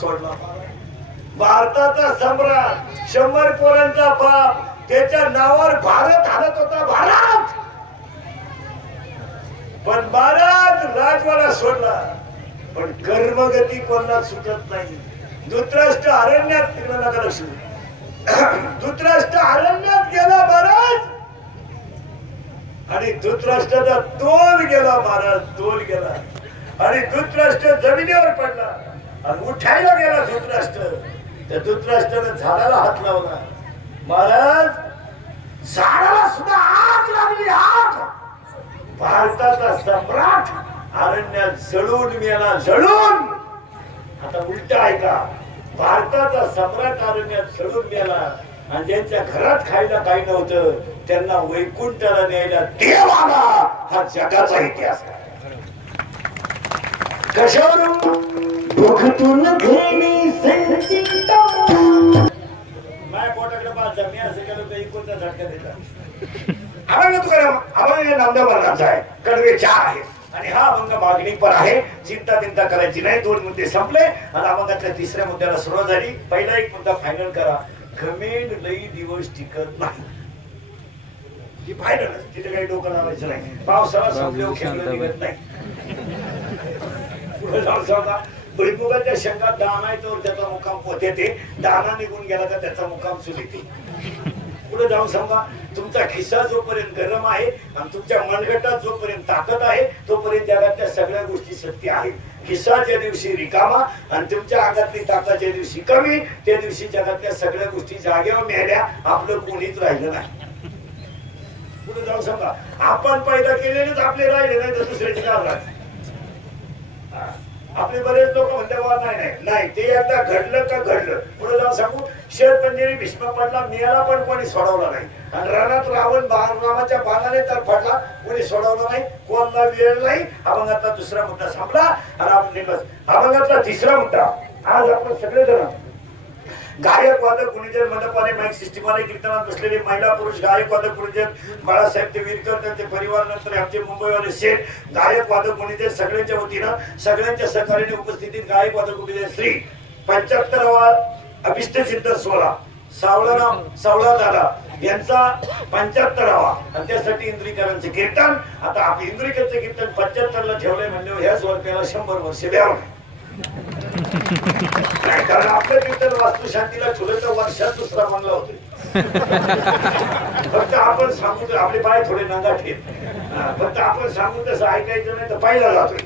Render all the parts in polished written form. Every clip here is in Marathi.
सोडला. भारताचा सम्राट, 100 पोरांचा बाप, त्याच्या नावावर भारत हालत होता. भारत पण महाराज राजवाडा सोडला. पण कर्मगती कोणाला सुटत नाही. धृतराष्ट्र अरण्यात तिकडे नका लक्ष. धृतराष्ट्र अरण्यात गेला महाराज आणि धृतराष्ट्राचा तोल गेला. महाराज तोल गेला आणि धृतराष्ट्र जमिनीवर पडला आणि उठायला गेला धृतराष्ट्र. त्या धृतराष्ट्राने झाडाला हात लावला. महाराज झाडाला सुद्धा आग लागली. आग. भारताचा सम्राट अरण्यात जळून मेला. जळून. आता उलट ऐका. भारताचा सम्राट अरण्यात जळून मेला आणि ज्यांच्या घरात खायला काही नव्हतं त्यांना वैकुंठाला न्यायला देव आला. हा जगाचा इतिहास आहे. कशावरून दुःखतून घेणी संचिता माय पोटाकडे पाच मी असं केलं तर इकडचा झटका देतात. अभंग तुकाराम अभंग नामदेव महाराजांचा आहे. कडवे 4 आहे आणि हा अभंग मागणी पण आहे. चिंता करायची नाही. 2 मुद्दे संपले आणि अभंगाच्या 3ऱ्या मुद्द्याला सुरुवात झाली. पहिला एक मुद्दा फायनल करा. घमेंड लई दिवस टिकत नाही. ही फायनल. तिथे काही डोकं लावायचं नाही. पावसाळा संपल्यावर खेळलं निघत नाही. पुढे जाऊन सांगा. भुईमुगाच्या शेंगा दाना येतो त्याचा मुकाम पोते ते. दाना निघून गेला का त्याचा मुकाम चुलीते. पुढे जाऊन सांगा. तुमचा खिस्सा जोपर्यंत गरम आहे आणि तुमच्या मनगटात जोपर्यंत ताकद आहे तोपर्यंत जगातल्या सगळ्या गोष्टी सत्य आहेत. खिस्सा ज्या दिवशी रिकामा आणि तुमच्या अंगातली ताकद ज्या दिवशी कमी त्या दिवशी जगातल्या सगळ्या गोष्टी जागेवर मिळाल्या. आपलं कोणीच राहिलं नाही. पुढे जाऊन सांगा. आपण पैदा केलेलेच आपले राहिले नाही तर दुसऱ्याचे काम राहिले. आपले बरेच लोक म्हणतात नाही ते एकदा घडलं का घडलं. पुढे जाऊन सांगू. शेरपंजरी भीष्म पडला मेला पण कोणी सोडवला नाही आणि रणात रावण रामाच्या बाणाने तर पडला कोणी सोडवला नाही. कोणाला वेळ नाही. अभंगातला 2रा मुद्दा संपला आणि आपण निघत. अभंगातला 3रा मुद्दा. आज आपण सगळेजण गायक वादक गुणीजन मंडपाने माईक सिस्टीमवाले कीर्तनात बसलेले महिला पुरुष गायक वादक गुणीजन बाळासाहेब तेवीरकर त्यांचे परिवार नंतर आमचे मुंबईवाले शेठ गायक वादक गुणीजन सगळ्यांच्या वतीनं सगळ्यांच्या सहकार्याने उपस्थितीत गायक वादक गुणीजन श्री 75वा अभिष्ट सिद्ध सोहळा सावळा दादा यांचा 75वा आणि त्यासाठी इंद्रिकरांचे कीर्तन. आता आपले इंद्रिकरचे कीर्तन 75ला ठेवले म्हणजे ह्याच वर्षाला 100 वर्ष द्यावं. कारण आपलं कीर्तन वास्तुशांतीला ठेवलं तर वर्षात 2रा मानला होतो. फक्त आपण सांगू आपले पाय थोडे नंगाट घेत. फक्त आपण सांगू तसं ऐकायचं नाही तर पाहिला जातोय.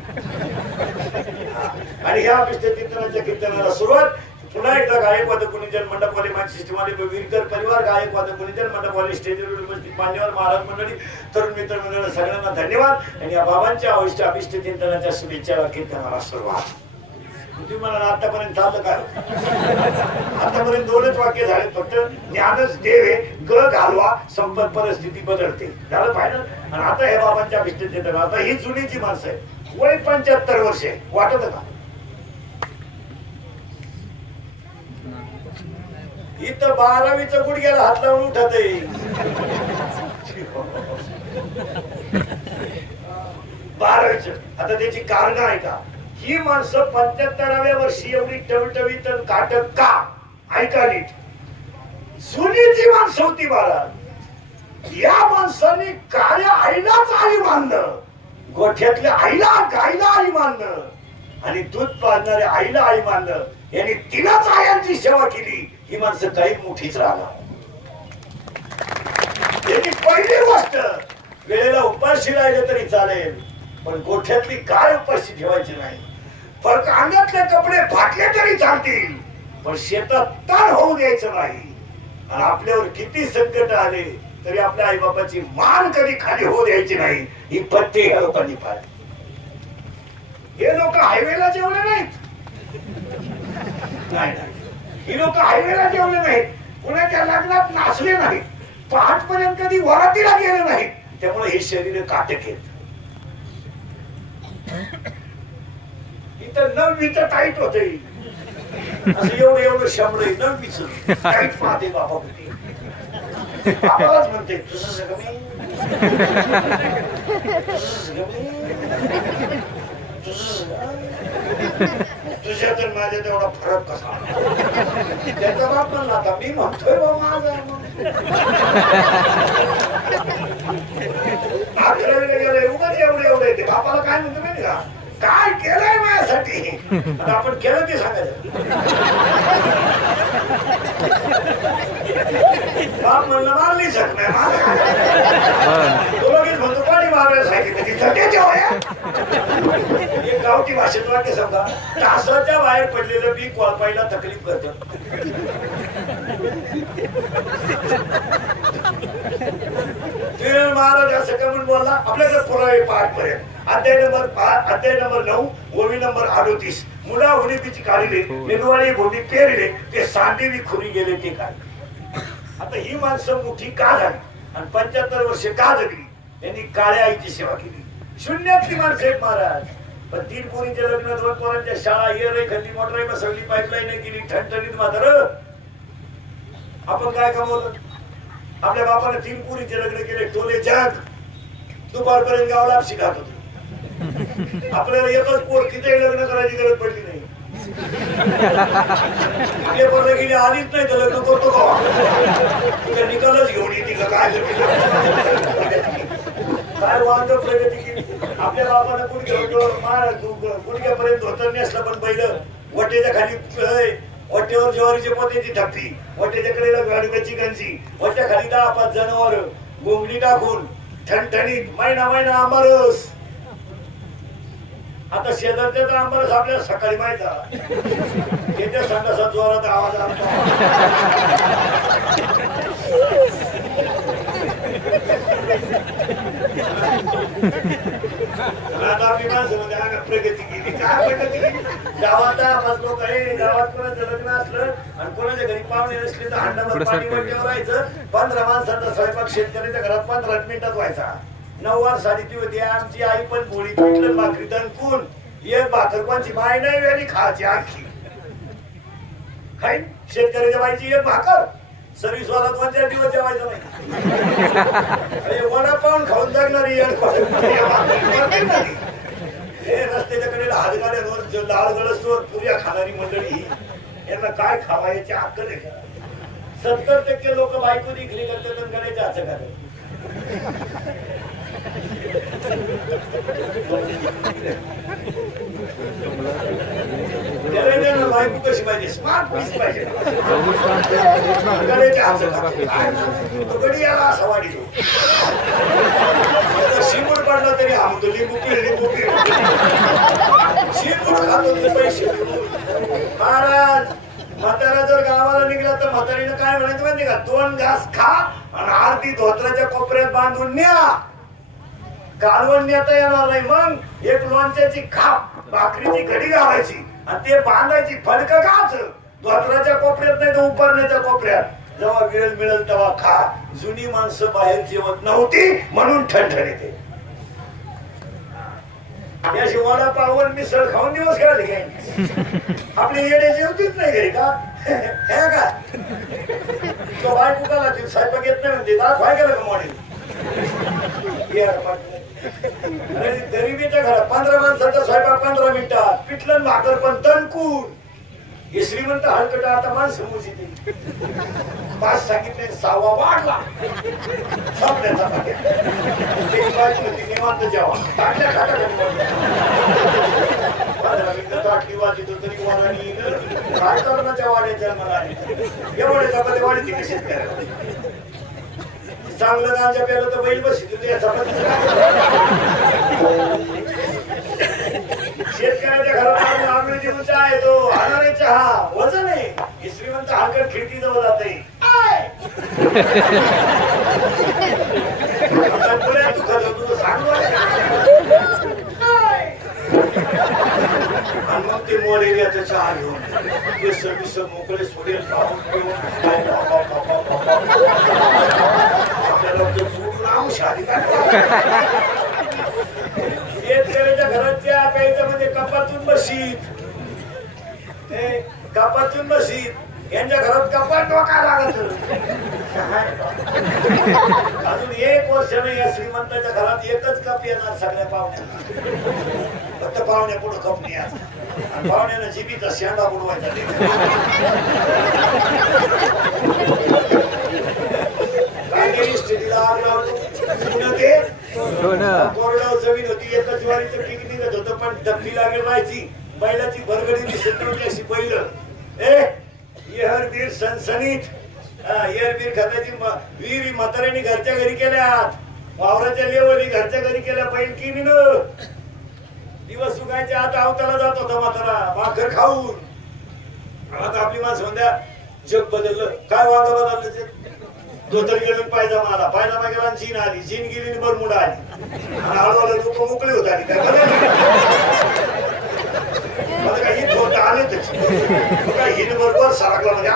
आणि ह्या अभिष्ट कीर्तनाच्या कीर्तनाला सुरुवात. पुन्हा एकदा गायक वादक गुणीजन मंडपवाले माईक सिस्टीमवाले वीरकर परिवार गायक वादक गुणीजन मंडपवाले स्टेजवर उपस्थित मान्यवर महाराज मंडळी तरुण मित्र मंडळी सगळ्यांना धन्यवाद. आणि या बाबांच्या अभिष्ट कीर्तनाच्या शुभेच्छा कीर्तनाला सुरुवात. तुम्ही मला आतापर्यंत चाललं का? आतापर्यंत 2च वाक्य झाले फक्त. ज्ञानच देव आहे. ग घालवा संपत परिस्थिती बदलते. झालं फायनल. आणि आता हे बाबांच्या अभिष्ट कीर्तन. आता ही जुनीची माणसं आहे. वय 75 वर्षे वाटत का? इथं 12वीचा गुडघ्याला हात लावून उठत आहे. 12वीच. आता त्याची कारण आहे का? ही माणसं 75व्या वर्षी एवढी टवटवीत काटक का? ऐका नीट. जुनीची माणसं होती महाराज. या माणसांनी काळ्या आईलाच आई मानलं. गोठ्यातल्या आईला गायला आई मानलं आणि दूध पाजणाऱ्या आईला आई मानलं. यांनी 3च आयांची सेवा केली. ही माणसं काही मोठीच राहणार. याची पहिली गोष्ट वेळेला उपाशी राहिलं तरी चालेल पण गोठ्यातली गाय उपाशी ठेवायची नाही. फक्त अंगातले कपडे फाटले तरी चालतील पण शेतात तण होऊ द्यायचं नाही. आणि आपल्यावर किती संकट आले तरी आपल्या आई बापाची मान कधी खाली होऊ द्यायची नाही. ही पत्ते ह्या लोकांनी पाळली. हे लोक हायवेला जेवले नाहीत. नाही ही लोक हायवेला जेवले नाहीत. कुणाच्या लग्नात नाचले नाहीत. पहाटपर्यंत कधी वरातीला गेले नाहीत. त्यामुळे हे शरीर काटक आहेत. इथं 9वीचं टाईट होते. असं एवढं शंभर 9वीचं टाईट पाहते बाबा. बाबाच म्हणते तुझ्या तर माझ्या तेवढा फरक कसा त्याचा बाप म्हणला आता मी म्हणतोय बा माझा गेले उगाच एवढे ते बापाला काय म्हणतो माहिती का काय केलंय माझ्यासाठी आपण केलं ते सांगायचं बाप म्हणलं मारली सक तो लगेच म्हणतो पाणी मारायला सांगितलं ती थट्याच्या वया एक गावठी भाषेत वाक्य समजा तासाच्या बाहेर पडलेलं बी कोळपाईला तकलीफ करत महाराज असं का म्हणून बोलला आपल्याकडे पुरावे पाठ पर्यंत अध्याय नंबर 9 ओवी नंबर 38 मुला हुडीची काढले निगवाळी भूमी पेरले ते सांडीवी खुरी गेले ते काय आता ही माणसं मोठी का झाली आणि 75 वर्षे का जगली यांनी काळ्या आईची सेवा केली शून्यातली माणसं आहेत महाराज पण 3 पोरींचे लग्न 2 पोरांच्या शाळा येर खल्ली मोटर बसवली पाईपलाईन केली ठणठणीत मात्र आपण काय कमवलं आपल्या बापाने 3 पोरींचे लग्न केले टोले जग दुपारपर्यंत गावाला शिकात होते आपल्याला एकच पोर तिथे लग्न करायची गरज पडली नाही गेली आलीच नाही तर लग्न करतो का निकालच घेऊन येते का काय काय वांग प्रगती केली आपल्या बापानं गुडघ्यापर्यंत धोतर नेसलं पण पहिलं वटेच्या खाली वट्यावर ज्वारीची पोत्याची थप्पी वट्याच्या कडेला गाडीची गंजी वट्या खाली 10-5 जनावर गोंगडी टाकून ठणठणीत महिना आंबारस आता शेजारच्या तर आंबारस आपल्याला सकाळी माहित झाला येत्या संडासात जोरात आवाज आला आता आपली माणसं प्रगती केली काय प्रगती केली गावात 5 लोक आहे गावात कोणाचं लग्न असलं आणि कोणाच्या घरी पाहुणे असले तर हांडावर पाणी वरतीवर व्हायचं 15 माणसांचा स्वयंपाक शेतकऱ्याच्या घरात 15 मिनिटात व्हायचा 9 साडी ती होती आमची आई पण पोळी पिठलं भाकरी दणकून एक भाकर कोणची बाई नाही वेळी खायची आखी खाई शेतकऱ्याच्या बाईची एक भाकर सर्विस वाला 2-4 दिवस जेवायचं नाही वडा पाऊन खाऊन जगणारी हे रस्त्याच्या कडेला हातगाड्यांवर लाल गळसवर पुऱ्या खाणारी मंडळी यांना काय खावा याची अक्कल आहे का 70% लोक बायको दिखली करतात आणि गड्याच्या असं करतात बायको कशी पाहिजे स्मार्ट पीस पाहिजे गडी याला असा वाढीतो शिमूड पडला तरी हा म्हणतो लिंबू पिळ शिमूड खातो ते पैसे महाराज म्हातारा जर गावाला निघला तर म्हातारीनं काय म्हणायचं माहिती का 2 घास खा आणि आरती धोत्राच्या कोपऱ्यात बांधून न्या कालवण नेता येणार नाही मग एक लोणच्याची खाप भाकरीची घडी घालायची आणि ते बांधायची फडकं घाच धोत्राच्या कोपऱ्यात नाही तर उपरण्याच्या कोपऱ्यात जेव्हा वेळ मिळेल तेव्हा खा जुनी माणसं बाहेर जेवत नव्हती म्हणून ठणठणीते याशी वडापाव मिसळ खाऊन दिवस काढले काय आपली येडे जेवतीच नाही घरी का हे का तो बायको का लागतील स्वयंपाक येत नाही म्हणते दात व्हाय गेलं का मॉडेल गरीबीच्या घरात 15 माणसाचा स्वयंपाक 15 मिनिटात पिठलं भाकर पण तणकून हे श्रीमंत हलकट आता माणसं मोजीते 5 सांगितले 6वा वाढला संपल्याचा निवांत जेवा टाकल्या खाटा 15 मिनिटं ताटली वाजतो तरी वाढणी काय करण्याच्या वाढ्याच्या मला एवढे चपाती वाढती कशी करायला चांगलं गांजा प्यायला तर बैल बस शेतकऱ्याच्या घरात आंबे देऊन चहा येतो हाणारे चहा वजन आहे श्रीमंत हलकट खिडकी जवळ जाते तू खातो तुझं सांग आणि मग ते मोडेल चहा घेऊन मोकळे सोडेल शेतकऱ्याच्या घराच्या प्यायचं म्हणजे कपातून बशीत यांच्या घरात कपाट डोका लागत अजून एक वर्ष नाही या श्रीमंताच्या घरात एकच कप येणार सगळ्या पाहुण्यांना. फक्त पाहुण्या पुढे कप नाही आणि पाहुण्यानं जीबीचा शेंडा बुडवायचा. स्थितीला आग लावतो कोरडाव जमीन होती. एका ज्वारीचं पीक निघत होतं पण डब्बी लागेल राहायची. बैलाची भरगडी दिसत नव्हती अशी पहिलं. एहरबीर सणसणीत एहरबीर खताची विहिरी म्हाताऱ्यांनी घरच्या घरी केल्यात. वावराच्या लेवली घरच्या घरी केल्या. बैल किनी दिवस सुकायच्या आता अवताला जात होता म्हातारा भाकर खाऊन. आता आपली माणसं म्हणत्या जग बदललं. काय वांग बदललं जग? धोतर गेलं पायजामा पायजामा गेला जीन आली. जीन गेली बरमुडा आली आणि हळूहळू लोक मोकळी होत आली. काय मला काही धोत आले हिने बरोबर सारखला म्हणजे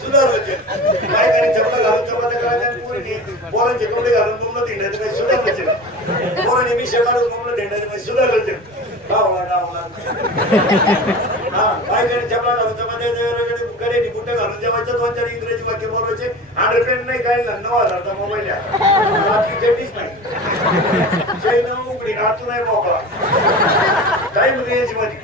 सुधारलं बायकांनी चपला घालून चपात्या करायच्या. पोरीने पोरांचे कपडे घालून मुंबईत हिंडायचं काही सुधारलं. पोराने मी शेकाळून मुंबईत हिंडायचं काही सुधारलं. गावला गावला बायकांनी चपला घालून चपात्या कडे कुठे घालून जेवायचं. 2-4 इंग्रजी वाक्य बोलायचे. अंडरपेंट नाही काही 9,000चा मोबाईल चेटीच नाही चैन उघडी नातू नाही मोकळा काय म्हणजे याची मध्ये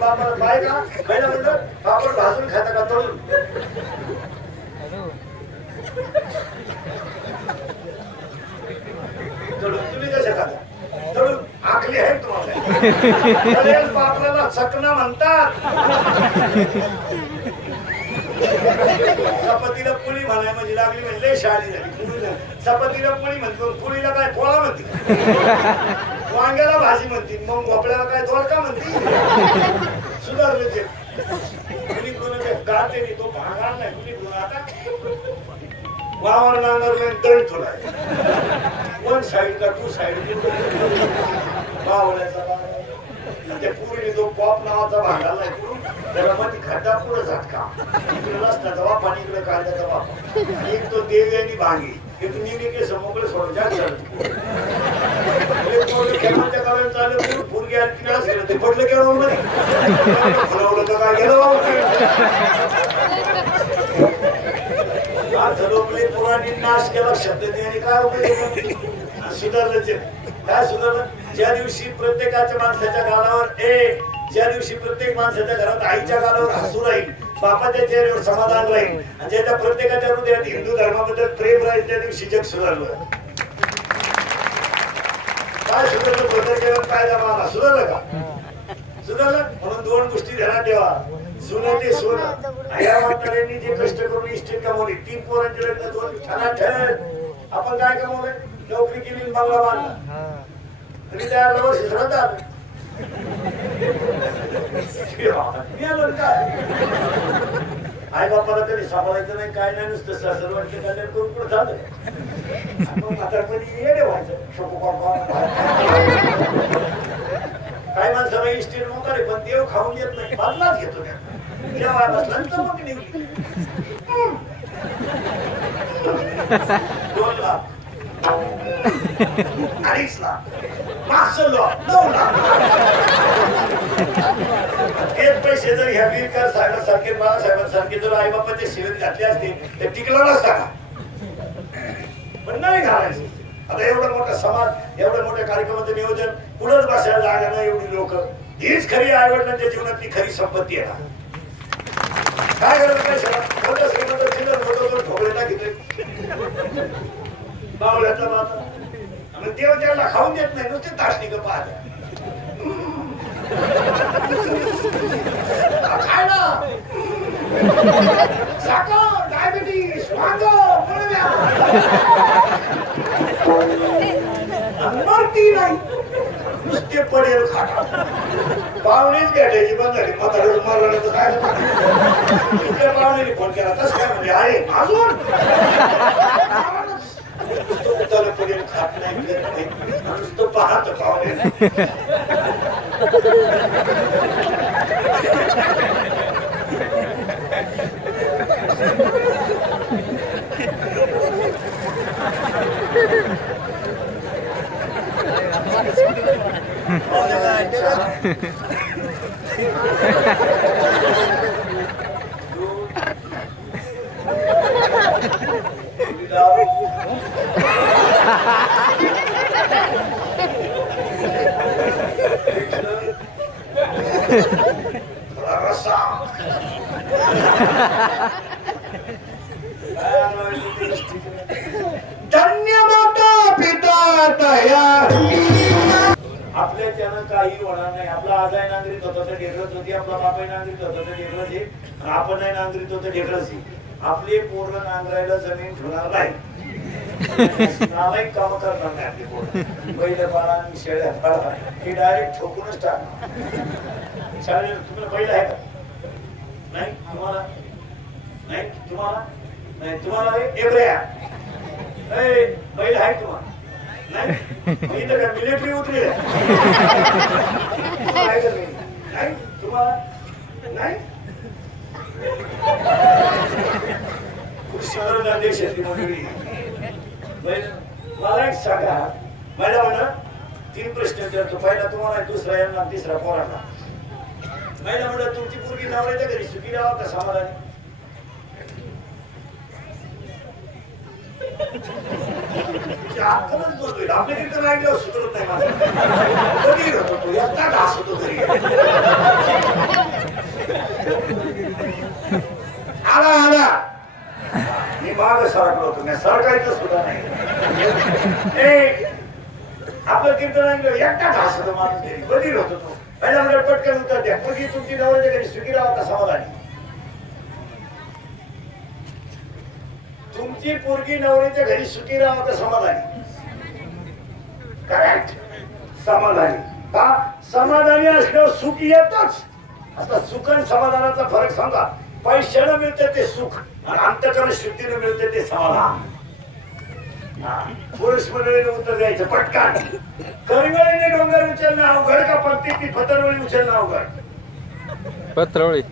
बापाला पाय का पहिला म्हणलं पापड भाजून खाता का तळून. तुम्ही कशा खाता तळून? आखली आहे तुम्हाला. बापराला चकना म्हणतात. चपातीला पुळी म्हणाय म्हणजे लागली म्हणजे शाळी झाली. चपातीला पुळी म्हणतो. पुळीला काय पोळा म्हणते. वांग्याला भाजी म्हणते. मग भोपळ्याला काय दोडका म्हणते. सुधारले ते कुणी कोणाच्या गाते नाही. तो भागार नाही कुणी कोणा. आता वावर नांगरला तळ तुला 1 साइड का 2 साइड बावळ्याचा त्या पुरीने जो पॉप नावाचा भांडाला त्याला मध्ये खड्डा पुढे झटका. इकडे रस्त्याचा वाप आणि इकडे कांद्याचा वाप. एक तो देवी आणि भांगी एक निमिके समोर सोडच्या खेळांच्या काळात चालू पुरगी आणि किनाराच गेलं. ते पडलं केवळ मध्ये फुलवलं तर काय गेलं. झलोपले पुराणी नाश केला शब्दांनी आणि काय उपयोग. सुधारलं काय सुधारलं? ज्या दिवशी प्रत्येकाच्या माणसाच्या गालावर ज्या दिवशी प्रत्येक माणसाच्या घरात आईच्या गालावर हसू राहील. बापाच्या चेहऱ्यावर समाधान राहील आणि ज्याच्या प्रत्येकाच्या हृदयात हिंदू धर्माबद्दल प्रेम राहील त्या दिवशी जग सुधारलं. काय सुधारलं? बदल केलं काय जमाना सुधारलं का? सुधारलं. म्हणून 2 गोष्टी ध्यानात ठेवा. सोनं ते सोनं. या म्हाताऱ्यांनी जे कष्ट करून इस्टेट कमवली. 3 पोरांचे लग्न 2 ठाण्यात ठेवत. आपण काय कमवलंय? नोकरी केली बंगला बांधला. तरी तयार वर्ष श्रद्धा आई बापाला तरी सांभाळायचं नाही काय नाही. नुसतं सासरवाडीचं कल्याण करून पुढे झालं. म्हातारपणी येणे व्हायचं. काय माणसाला इस्टेट मोकार आहे पण देव खाऊन येत नाही. बदलाच घेतो त्या जेव्हा बसला मग निघली. 2 लाख 2.5 लाख 500 लाख 9 लाख. तेच पैसे जर ह्या वीरकर साहेबांसारखे बाळासाहेबांसारखे जर आई बापाच्या सेवेत घातले असते तर टिकला नसता का? पण नाही घालायचं. आता एवढा मोठा समाज एवढ्या मोठ्या कार्यक्रमाचं नियोजन पुढंच बसायला जागा नाही. एवढी लोक हीच खरी आईवडिलांच्या जीवनातली खरी संपत्ती आहे. काय करायचं काय मोठं श्रीमंत चिल्लर मोठं ठोकळे टाकिते बावल्याचा माता. देव त्याला खाऊन देत नाही. नुसते तासणी का पाहत खाय ना साखर डायबिटीस वांग मरती नाही. नुसते पडेल खाता. पाहुणेच भेटायची बंद झाली. म्हाताऱ्याला मारलं तर काय कुठल्या पाहुण्याने फोन केला तसं काय म्हणजे आहे अजून पडेल खात नाही नुसतं पाहत पाहुणे. Let's go. धन्यवाद पिता तया आपल्या त्यानं काही होणार नाही. आपला आजाय नांगरीत होता तर ढेकळच होती, आपला बापाई नांगरीत होता तर ढेकळच आहे, आणि आपण नाही नांगरीत होतं ढेकळच आहे. आपली पोरं नांगरायला जमीन ठेवणार नाही, नालायक काम करणार नाही. आपली पोरं बैल पाळा शेळ्या पाळा ही डायरेक्ट ठोकूनच टाकणार. शाळेत तुम्हाला बैल आहे का? नाही तुम्हाला? नाही तुम्हाला? नाही तुम्हाला एवढ्या बैल आहे तुम्हाला? नाही इथं का मिलिटरी उतरी नाही तुम्हाला? नाही कृषी देशातली मंडळी. मला एक सांगा, मला म्हणा 3 प्रश्न विचारतो. पहिला तुम्हाला, दुसरा यांना, तिसरा पोरांना. महिला म्हणलं तुमची पोरगी नवऱ्याच्या घरी सुखी राहावं का समाधानी? आपल्याच बोलतोय, आपल्या तिथं राहिल्यावर सुधरत नाही माझं. कधी होतो तो एकटा घास होतो तरी आला आला मी माग सरकलो होतो, मी सरकायचं सुद्धा नाही. आपलं कीर्तन ऐकलं एकटा घास होतो माणूस तरी कधी होतो तो. पहिला म्हणजे पटकन उत्तर द्या, पोरगी तुमची नवऱ्याच्या घरी सुखी राहावं का समाधानी? तुमची पोरगी नवऱ्याच्या घरी सुखी राहावं का समाधानी? करेक्ट, समाधानी. का? समाधानी असल्यावर सुख येतच. आता सुख आणि समाधानाचा फरक सांगा. पैशानं मिळतं ते सुख आणि अंतःकरण शुद्धीनं मिळतं ते समाधान. पुरुष मंडळीने उत्तर द्यायचं पटकन. करंगळीने डोंगर उचलणं अवघड का पंक्तीतली पत्रवळी उचलणं अवघड? पत्रवळी.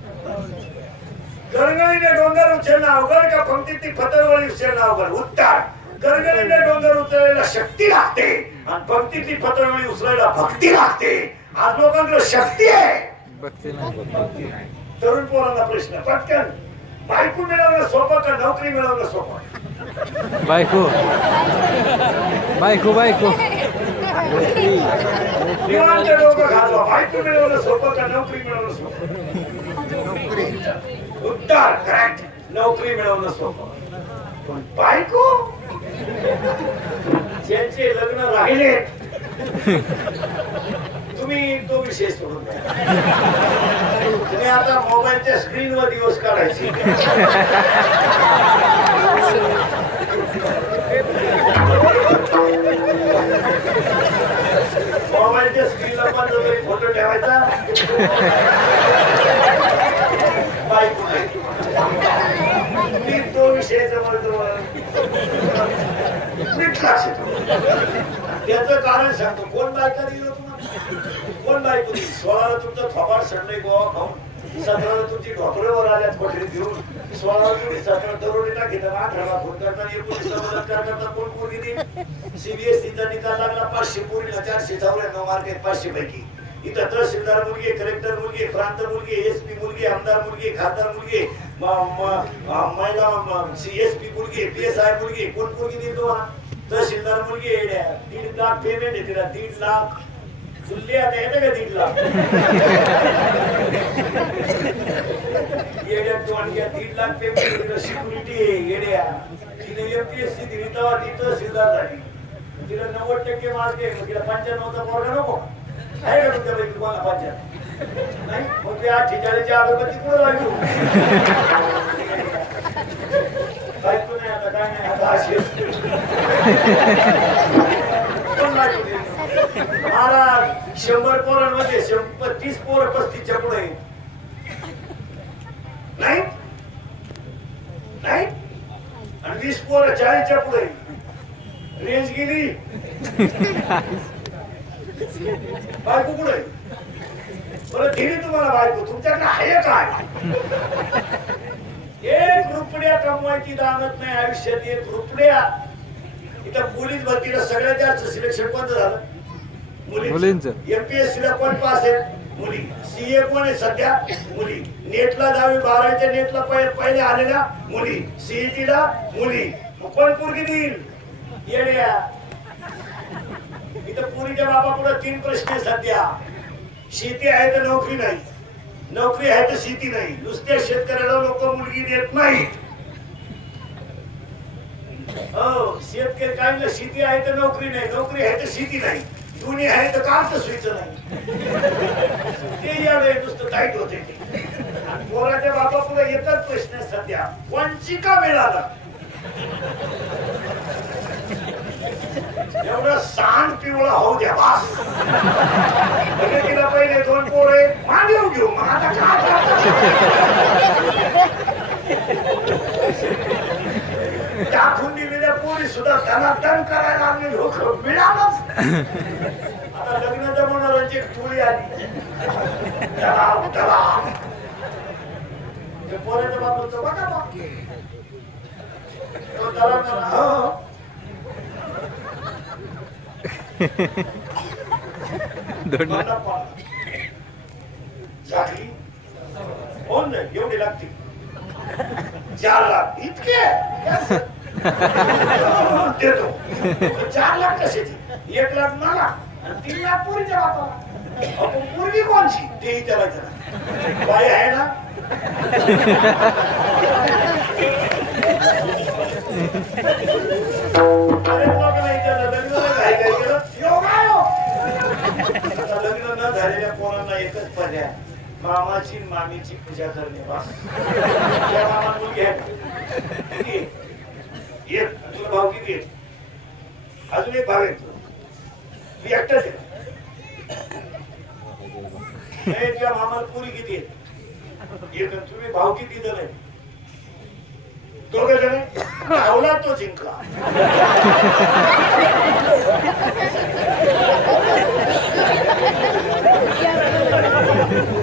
करंगळीने डोंगर उचलणं अवघड का पंक्तीतली पत्रवळी उचलणं अवघड? उत्तर, करंगळीने डोंगर उचलायला शक्ती लागते आणि पंक्तीतली पत्रवळी उचलायला भक्ती लागते. आज लोकांकडे शक्ती आहे, भक्ती नाही. तरुण पोरांना प्रश्न पटकन. बायको मिळवणं सोपं का नोकरी मिळवणं सोपं? बायको बायको बायको निवांत डोकं घालवा. बायको मिळवणं सोपं का नोकरी मिळवणं सोपं? उत्तर करेक्ट, नोकरी मिळवणं सोपं. पण बायको ज्यांचे लग्न राहिले तुम्ही तो विषय सोडून द्या. तुम्ही आता मोबाईलच्या स्क्रीनवर दिवस काढायचे. मोबाईलच्या स्क्रीनला पण जो फोटो ठेवायचा बायको नाही. तुम्ही तो विषय जवळ लक्ष त्याचं कारण सांगतो. कोण बायका दिलं तुम्हाला? कोण बायको दिली? 16ला तुमचं थोबाड सडलंय गोवा खाऊन, 17ला तुमची ढोकळेवर आल्यात कोठरी देऊन, 16ला तुम्ही 17 दरोडे टाकीत, 18ला फोन करता, 19ला बलात्कार करता. कोण पोरगी दिली? CBSEचा निकाल लागला 500 पोरीला 494 मार्क आहेत 500 पैकी. इथं तहसीलदार मुलगी, कलेक्टर मुलगी, प्रांत मुलगी, SP मुलगी, आमदार मुलगी, खासदार मुलगी, महिला SP मुलगी, PSI मुलगी. कोण पोरगी दिली तुम्हाला? तहसीलदार मुलगी. 1.5 लाख पेमेंट आहे तिला. 1.5 लाख चुल्ले आता येतं का? 1.5 लाख येड्या तू आणखी 1.5 लाख पेमेंट तिला. सिक्युरिटी येड्या. तिने MPSC दिली तेव्हा ती तहसीलदार झाली. तिला 90% मार्क आहे. तिला 95चा पोरगा नको आहे का तुमच्यापैकी? तुम्हाला 95 नाही? मग ते 48च्या अगरबत्ती कुठं लागली? बायको नाही आता, काय नाही आता. अशी महाराज 100 पोरांमध्ये 30 पोरं 35च्या पुढे नाही नाही, आणि 20 पोरं 40च्या पुढे. रेंज गेली. बायको कुठे? बरं दिली तुम्हाला बायको, तुमच्याकडे आहे काय? एक रुपया कमवायची दानत नाही आयुष्यात. 1 रुपया. इथं पोलीस भरतीला सगळ्यात जास्त सिलेक्शन कोणतं झालं? मुलींचं. एमपीएससी ला कोण पास आहे? मुली. सीए कोण आहे सध्या? मुली. नेटला 10वी 12वीच्या नेटला पहिले आलेल्या मुली. सीईटी ला मुली. मग कोण पोरगी देईल? येड्या. इथं पुरीच्या बाबा पुढे 3 प्रश्न आहे सध्या. शेती आहे तर नोकरी नाही, नोकरी आहे तर शेती नाही. नुसत्या शेतकऱ्याला लोक मुलगी देत नाहीत. हो, शेतकरी काय म्हणलं, शेती आहे तर नोकरी नाही, नोकरी आहे तर शेती नाही, दोन्ही आहे तर काम तर सुईचं नाही. ते यावे नुसतं टाईट होते ते. आणि पोराच्या बाबा पुढे एकच प्रश्न आहे सध्या, वंचिका मिळाला. एवढं सांड पिवळा होऊ द्या बास. तिला पहिले 2 पोरे मांडीव घेऊ. मग आता टाकून दिलेल्या पोरी सुद्धा धनाधन करायला लागली. लोक मिळालंच. आता लग्न जमवणाऱ्यांची एक टोळी आली. दलाल दलाल. ते पोराच्या बाबतीत बघा बा. तो दलाल हो. झाली कोण नाही एवढी लागते. 4 लाख इतके देतो. 4 लाख कशाची? 1 लाख मला आणि 3 लाख पुरीच्या बापाला. मुलगी कोणची ते विचारायचं. बाई आहे ना? अरे लोक नाही विचारलं. लग्न काय काय केलं? लग्न न झालेल्या पोरांना एकच पर्याय, मामाची मामीची पूजा करणे. त्या मामा मुलगी आहे. एक तुला भाऊ किती आहे? अजून एक भाव आहे. मी एकटाच आहे. तुझ्या मामाला पुरी किती आहे? एक. तुम्ही भाऊ किती जण आहे? 2 जण. धावला तो जिंकला.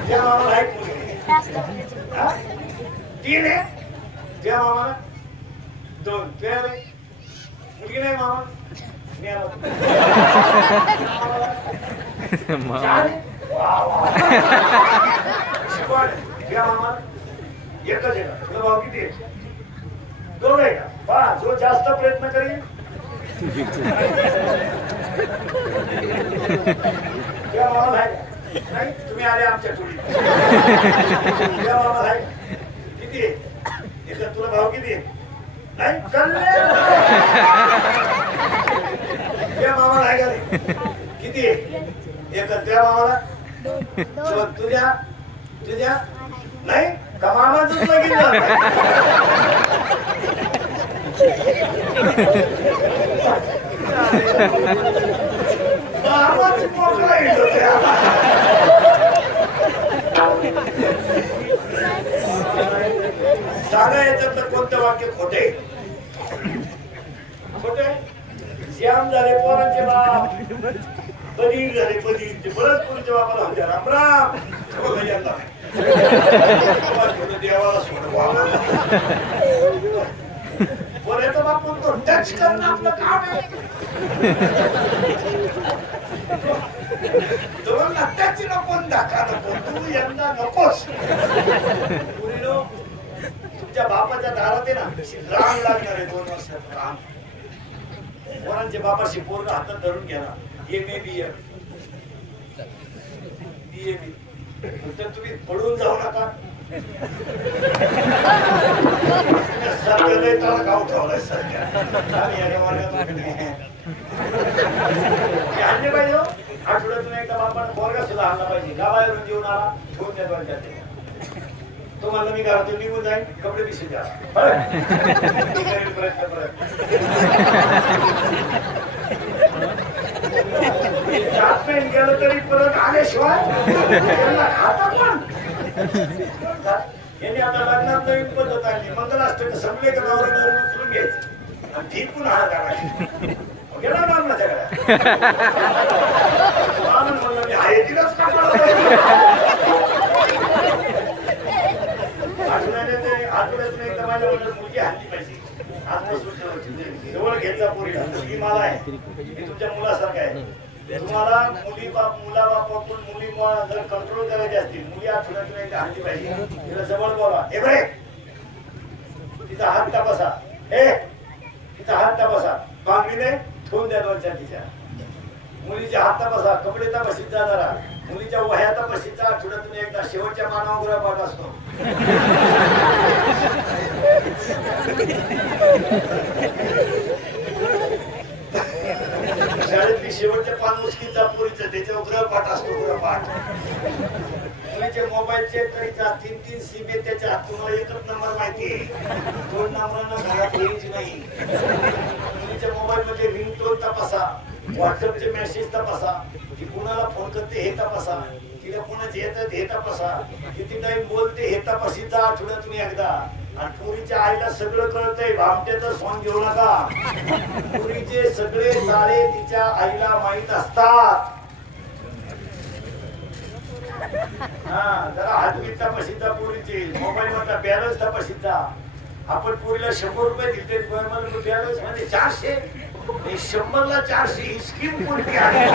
त्या मामाला एक मुलगी. 3 आहे. त्या मामाला 2. त्या मुलगी नाही मामा. त्या मामाला एकच आहे का? तुला भाऊ किती आहे? 2 आहे का? पहा, जो जास्त प्रयत्न करेल त्या मामाला आहे. नाही तुम्ही आले आमच्या टोळी. त्या मामाला आहे. किती आहे? तुला भाऊ किती आहे? नाही कल्ले. त्या मामाला आहे का नाही? किती आहे? एकच. त्या मामाला तुझ्या तुझ्या नाही का? मामाच बघितलं. मामाच मोकळा येतो त्याला. सांगा याच्यातलं कोणतं वाक्य खोटे? खोटे श्याम झाले पोरांचे बाप, बधीर झाले बधीर. ते बरंच पोरीच्या बापाला होत्या रामराम. देवाला सोडवा. पोऱ्याचा बाप म्हणतो टच करणं आपलं काम आहे. दोन टच नको धक्का नको. तू यंदा नकोस. तुमच्या बापाच्या दारात आहे ना राम लागणार आहे 2 वर्षात. राम पोरांच्या बापाशी पोरगा हातात धरून गेला. MA BA तर तुम्ही पडून जाऊ नका. सध्या त्याला गाव ठेवलाय सध्या. आणले पाहिजे. आठवड्यातून एकदा बापाने पोरगा सुद्धा आणला पाहिजे. गावावरून जेवून आला ठेवून द्या. तो म्हणला मी घरातून निघून जाईन, कपडे पिशवी द्या. प्रयत्न गेलं तरी परत आल्याशिवाय खाता कोण? यांनी आता लग्नात नवीन पद्धत आणली. मंगलाष्टक संपले का नवरा नवरी उचलून घ्यायची आणि ती पुन्हा करायची. गेला मागण्याच्या घरात म्हणलं मी आहे तिलाच का आठवड्यातून एकदा माझ्या वडील मुलगी हाणली पाहिजे. आजपासून जवळ घ्यायचा पोरीला. मुलगी मला आहे, मी तुमच्या मुलासारखा आहे. तुम्हाला मुला बापाकडून मुली जर कंट्रोल करायचे असतील, मुली आठवड्यातून एकदा हाणली पाहिजे. तिला जवळ बोला, हे बरे तिचा हात तपासा, तिचा हात तपासा, बांगडीने ठेवून द्या दोनच्या तिच्या. मुलीच्या हात तपासा, कपडे तपासीत जा जरा, मुलीच्या वह्या तपासीत जा आठवड्यातून एकदा. शेवटच्या मानावर गृहपाठ असतो. शाळेतली शेवटच्या 5 मुस्किलचा पोरीचं त्याच्यावर गृहपाठ असतो. गृहपाठ मुलीचे मोबाईल चेक करायचा, 3 सिम आहेत त्याच्या हात. तुम्हाला एकच नंबर माहिती आहे, 2 नंबरांना घरात रेंज नाही. मुलीच्या मोबाईल मध्ये रिंगटोन तपासा, व्हॉट्सअपचे मेसेज तपासा, ती कुणाला फोन करते हे तपासा, तिला कोणाचे येतात हे तपासा, किती टाइम बोलते हे तपासीत जा आठवड्यातून एकदा. आणि पुरीच्या आईला सगळं कळतंय, भामट्याचं सॉंग घेऊ नका. पुरीचे सगळे चाळे तिच्या आईला माहित असतात. हा, जरा हातबीत तपासीत जा पुरीचे, मोबाईल मधला बॅलन्स तपासीत जा. आपण पुरीला 100 रुपये दिले, बॅलन्स मध्ये 400, 100ला 400 ही स्कीम कोणती आहे?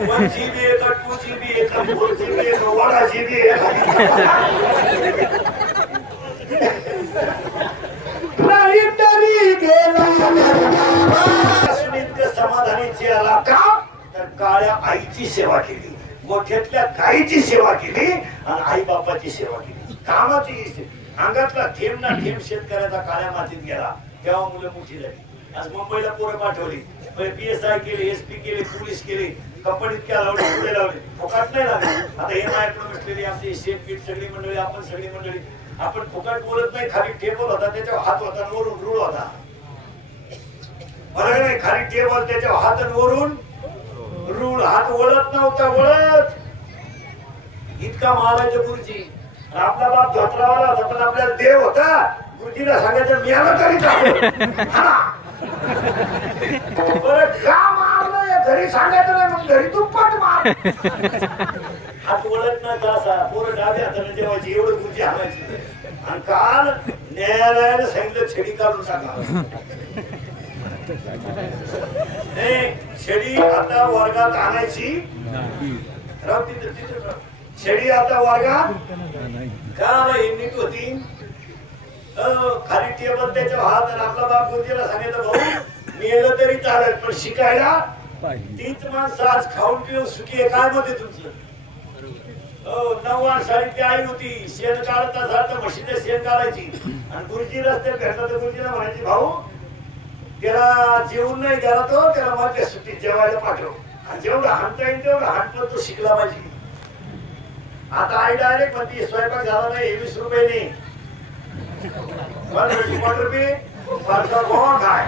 1 GB का 2 GB का 4 GB का 1 GB? नाही तरी गेला समाधानीची आला का तर काळ्या आईची सेवा केली, मोठ्यातल्या गाईची सेवा केली आणि आई बापाची सेवा केली. कामाची अंगातला थेंब ना थेंब शेतकऱ्याचा काळ्या मातीत गेला, तेव्हा मुलं मोठी झाली. आज मुंबईला पोरं पाठवली, PSI केले, SP केले, पोलीस केले, कंपनीत क्या लावले, पुढे लावले, फुकाट नाही लागले. आता हे मायक्रोमिस्ट केली आमची शेतपीठ सगळी मंडळी, आपण सगळी मंडळी, आपण फुकाट बोलत नाही. खाली टेबल होता त्याच्यावर हात होता, वरून रूळ होता, बरोबर नाही? खाली टेबल त्याच्यावर हात वरून रूळ, हात वळत नव्हता, वळत इतका मारायचं गुरुजी. आपला बाप धोत्रावाला होता, पण आपल्याला देव होता. गुरुजीला सांगायचं मी आलो तरी बरं का मारलं, घरी सांगायचं नाही, मग घरी दुप्पट मार. हात वळत नाही असा, पोरं डाव्या हाताने जेवायची, एवढं गुरुजी हाणायची. आणि काल न्यायालयाने सांगितलं छडी काढून टाका. छडी आता वर्गात आणायची, छडी आता वर्गात का नीट होती. खाली टेबल त्याच्या हात. आणि आपला बाप गुरुजीला सांगितलं भाऊ मेलं तरी चालेल, पण शिकायला तीच माणसं आज खाऊन पिऊन सुखी आहे. काय मत आहे तुमचं? 9 साली आई होती, शेण काढत असाल तर म्हशीने शेण काढायची. आणि गुरुजी रस्त्यात भेटला तर गुरुजीला म्हणायची भाऊ त्याला जेवून नाही गेला तो, त्याला माझ्या सुट्टीत जेवायला पाठव. आणि जेवढं हाणता येईल तेवढं हाणपण तो शिकला पाहिजे. आता आई डायरेक्ट म्हणते स्वयंपाक झाला नाही, 20 रुपये नाही, 1 रुपये फारसा गोवा काय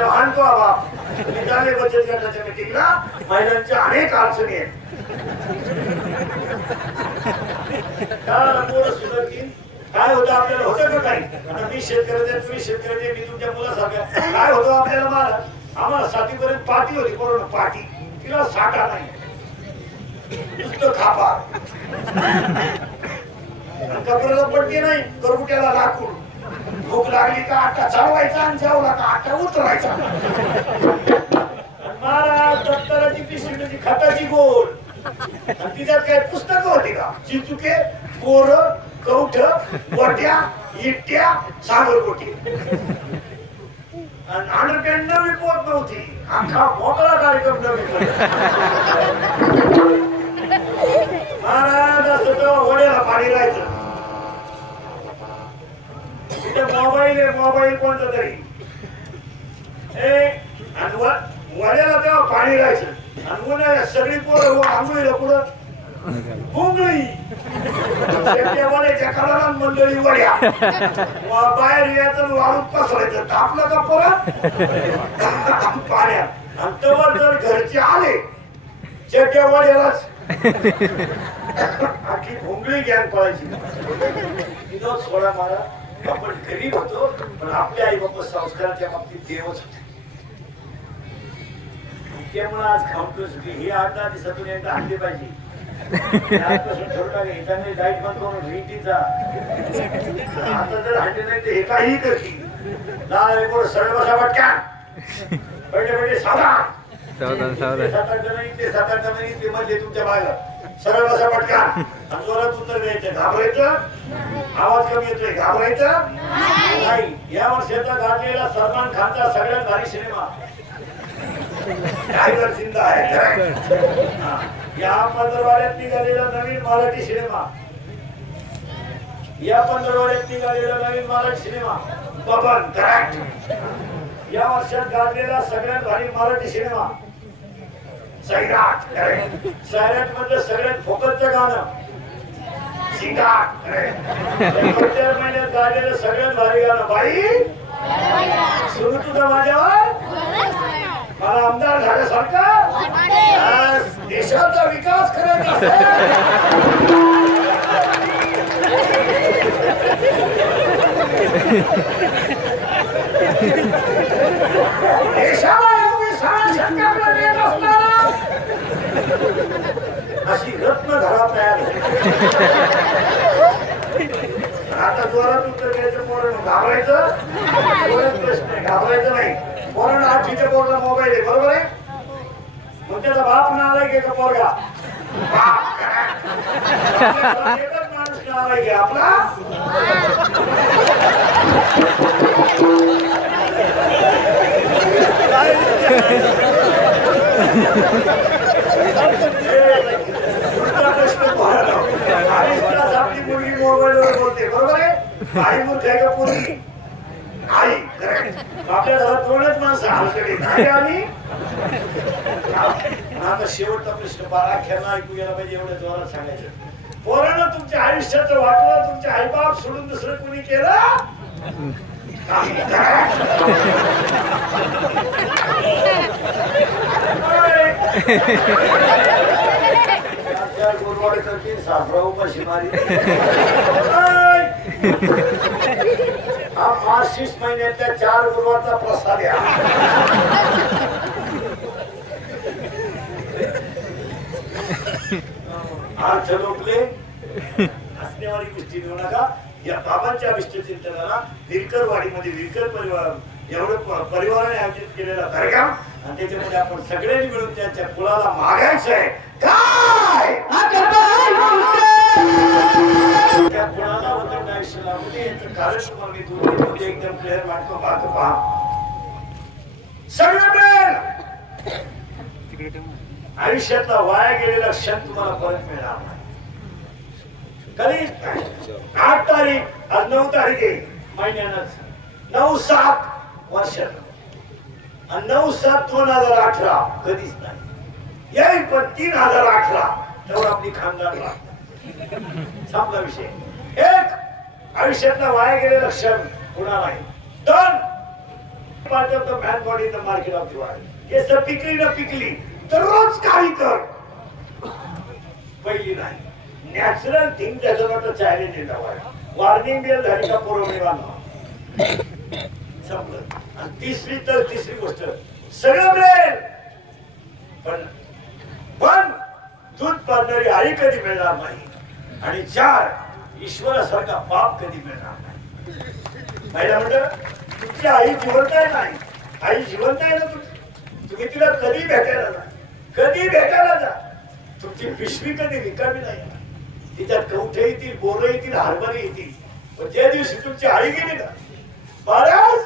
हाणतो. बाप मी झाले बचत गटाच्या मीटिंगला, महिलांच्या अनेक अडचणी आहेत. काय होतं आपल्याला, होतं का काही? आता मी शेतकऱ्याचे, तुम्ही शेतकऱ्याचे, मी तुमच्या मुलासारखं. काय होतं आपल्याला मला, आम्हाला 7वीपर्यंत पाटी होती, कोरोना पाटी, तिला साठा नाही, नुसतं खापा. कपड्याला पडते नाही, करकुट्याला लाकूड. भूक लागली का आटा चालवायचा आणि जेवला का आटा उतरायचा. महाराज दप्तराची पिशवी खताची गोल, आणि तिच्यात काय पुस्तकं होती का? चिंचुके, बोर, कवठ, गोट्या, इट्ट्या, सागरगोटी. आणि अंडरपॅन्ट नवी पोत नव्हती, अख्खा मोकळा कार्यक्रम नवी. महाराज असं तेव्हा वड्याला पाणी राहायचं. तिथे मोबाईल कोणता तरी, आणि वड्याला तेव्हा पाणी राहायचं. आणि उन्हाळ्यात सगळी पोरं आंघोळीला पुढं भोंगळी, वड्याच्या काळाला मंडळी वड्या, बाहेर यायचं वाळूत पसरायचं, तापलं का परत पाण्यात. आणि तेव्हा जर घरचे आले चेट्या वड्यालाच आखी भोंगळी गॅन पळायची. विनोद सोडा मारा, आपण गरीब होतो पण आपल्या आई बाबा संस्काराच्या बाबतीत देवच होते. त्यामुळे आज खाऊन सुटी ही 8-10 दिवसातून एकदा आणली पाहिजे. आजपासून ठरवून टाका, चांगली डाईट बंद करून रीतीचा. आता जर आणले नाही तर हे काही करतील. सरळ बसा पटक्या, बैठे सावधान. सावधान ते सावधान. 7-8 जण इथे 7-8 जण इथे मधले तुमच्या मागे सरळ बसा पटकन आणि जोरात उत्तर द्यायचं. घाबरायचं आवाज कमी येतोय घाबरायचं नाही. या वर्षाचा गाजलेला सलमान खानचा सगळ्यात भारी सिनेमा टायगर जिंदा आहे. या पंधरवाड्यात निघालेला नवीन मराठी सिनेमा या पंधरवाड्यात निघालेला नवीन मराठी सिनेमा बबन. करेक्ट. या वर्षात गाजलेला सगळ्यात भारी मराठी सिनेमा सैराट. सैराट मधलं सगळ्यात फोकसचं गाणं सिंगाट. महिन्यात गाजलेलं सगळ्यात भारी गाणं बाई सुरू तुझं माझ्यावर मला आमदार झाल्यासारखं देशाचा विकास करायचा देशाला अशी रत्न घरात तयार आता जोरात उत्तर द्यायचं. पोरांनो घाबरायचं प्रश्न आहे. घाबरायचं नाही. पोरांनो 8च्या पोरला मोबाईल आहे बरोबर आहे. मग त्याचा बाप नालायक आहे का पोरगा? बाप. एकच माणूस नालायक आहे आपला. आपली मुलगी मोबाईलवर बोलते बरोबर आहे. आई मूर्ख आहे का पोरगी? आई. करेक्ट. आपल्या घरात 2च माणसं हलकडे आई आणि आता शेवटचा प्रश्न बाराख्यांना ऐकू गेला पाहिजे एवढ्या जोरात सांगायचं. पोरानं तुमच्या आयुष्याचं वाटलं तुमचे आईबाप सोडून दुसरं कोणी केलं गुरुवारी करतील सासरा उपाशी मारी. हा मार्गशीर्ष महिन्यातल्या 4 गुरुवारचा प्रसाद आहे. अर्थ लोकले हसण्यावारी गोष्टी देऊ नका. या बाबांच्या विष्णुचिंतनाला विरकरवाडीमध्ये विरकर परिवार एवढं परिवाराने आयोजित केलेला कार्यक्रम आणि त्याच्यामध्ये आपण सगळ्यांनी मिळून त्यांच्या कुळाला मागायचं आहे. काय त्या कुळाला उदंड आयुष्य लागू दे याचं कारण तुम्हाला मी दूर एकदम क्लिअर वाटतो. पाहतो पहा सगळं मिळेल. आयुष्यातला वाया गेलेला क्षण तुम्हाला परत मिळणार नाही कधीच. 8 तारीख आज 9 तारीख आहे महिन्यानंच 9/7 वर्षात आणि 9/7/2018 कधीच नाही येईल. पण 3018 तेवढं आपली खानदार लागतात. संपला विषय. 1 आयुष्यातला वाया गेलेला क्षण पुन्हा नाही. 2 part of the man body in the market of the world. हे सब पिकली ना पिकली दररोज काही कर. पहिली नाही नॅचरल थिंग त्याचं not a challenge in the world. Warning bell झाली का पुरवणी बांधवा संपलं. आणि तिसरी गोष्ट सगळं मिळेल पण दूध पाजणारी आई कधी मिळणार नाही. आणि 4 ईश्वरासारखा बाप कधी मिळणार नाही. महिला म्हणतं तुमची आई जिवंत आहे. नाही आई जिवंत आहे ना तुम्ही तिला कधी भेटायला जा. कधी भेटायला जा. तुमची पिशवी कधी रिकामी नाही. तिच्यात कवठे येतील बोरं येतील हरभरे येतील. पण ज्या दिवशी तुमची आई गेली ना महाराज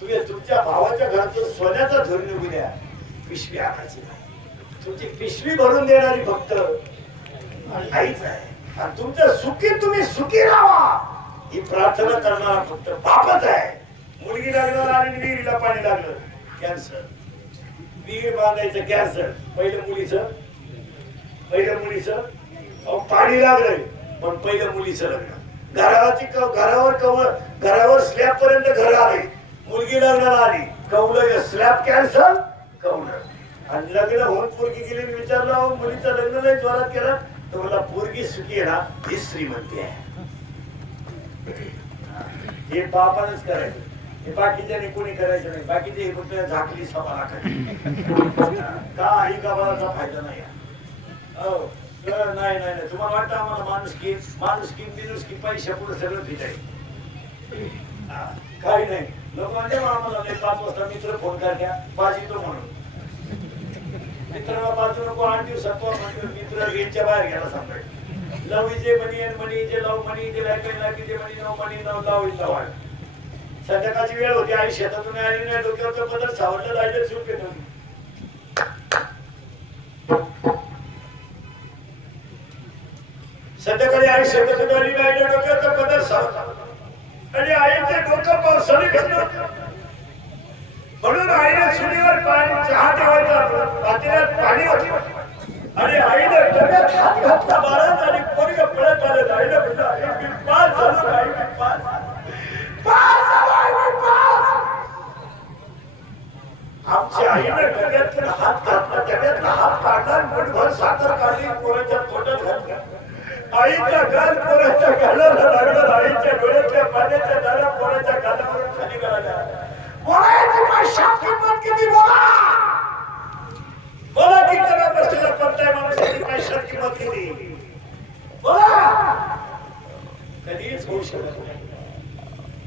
तुम्ही तुमच्या भावाच्या घरातून सोन्याचा धरून निघू द्या पिशवी आणायची नाही. तुमची पिशवी भरून देणारी फक्त आईच आहे. आणि तुमच्या सुखी तुम्ही सुखी राहा ही प्रार्थना करणारा फक्त बापच आहे. मुलगी लागणार आणि विहिरीला पाणी लागलं कॅन्सर. विहीर बांधायचं कॅन्सर. पहिलं मुलीचं पाणी लागलंय पण पहिलं मुलीचं लग्न. घरावर स्लॅब पर्यंत घर आले. मुलगी लग्नाला आली कवलं स्लॅब कॅन्सल कवलं. आणि लग्न होऊन पोरगी गेली. विचारलं मुलीचं लग्न नाही जोरात केलं तर मला पोरगी सुखी आहे ना ही श्रीमंती आहे. हे बापानच करायचं. हे बाकीच्याने कोणी करायचं नाही. बाकीचे फक्त झाकली सभा टाकायची. काही गावाचा फायदा नाही. नाही तुम्हाला वाटतं आम्हाला माणुसकी बिनुसकी पैशा पुढे सगळं फिरायचं काही नाही. लोक म्हणजे आम्हाला 5 वाजता मित्र फोन करत्या बाजीतो म्हणून मित्राला बाजू नको 8 दिवसात तो मित्र गेटच्या बाहेर गेला समजा love is money and money is love money is life is money no money no love is love संध्याकाळची वेळ होती आई शेतातून आली नाही डोक्यावर बदल सावरलं राहिले सूट घेत होती संध्याकाळी आई शेतातून आली नाही डोक्यावर बदल सावरला आणि आईचे डोकं पावसाने घेतलं म्हणून आईने चुलीवर पाणी चहा ठेवायचा पातेल्यात पाणी होती आणि आईने डब्यात हात घातला महाराज आणि पोरगं पळत आलं आईने म्हटलं आई मी पास झालो आई मी पास झालो आई मी पास आमच्या आईने डब्यातून हात घातला डब्यातला हात काढला मुठभर साखर काढली पोराच्या तोंडात घातला आईचा गाल पोराच्या गालाला लागला आईच्या डोळ्यातल्या पाण्याच्या धारा पोराच्या गालावर खाली गेला बोलायची पैशात किंमत किती बोला बोला की करा बसलेला पडताय माणसाची पैशात किंमत किती बोला कधीच होऊ शकत नाही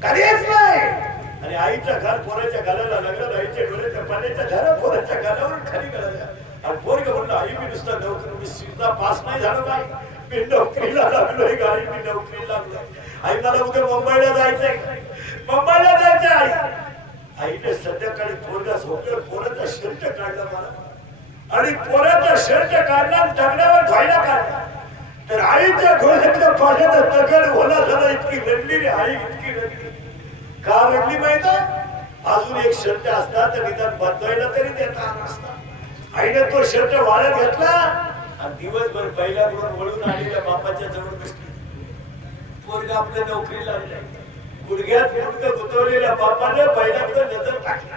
कधीच नाही आणि आईचा गाल पोराच्या गालाला लागला आईच्या डोळ्याच्या पाण्याच्या धारा पोराच्या गालावर खाली गेला आणि पोरग म्हणलं आई मी नुसता नोकरी मी सुद्धा पास नाही झालो काय मी नोकरीला लागलोय गाई मी नोकरीला लागलोय आई मला उद्या मुंबईला जायचंय आई आईने संध्याकाळी पोरगा झोपल्यावर पोराचा शर्ट काढला मला आणि पोराचा शर्ट काढला दगडावर धुवायला काढला तर आईच्या डोळ्यातल्या पाण्यानं दगड ओला झाला इतकी रडली रे आई इतकी रडली का रडली माहित अजून एक शर्ट असता तर निदान बदलायला तरी देता आला असता आईने तो शर्ट वाळत घेतला आणि दिवसभर बैलाकडून वळून आलेल्या बापाच्या जवळ बसली पोरगा आपल्या नोकरीला लागला गुडघ्यात गुडघं गुंतवलेल्या बापाने बैलाकडे नजर टाकली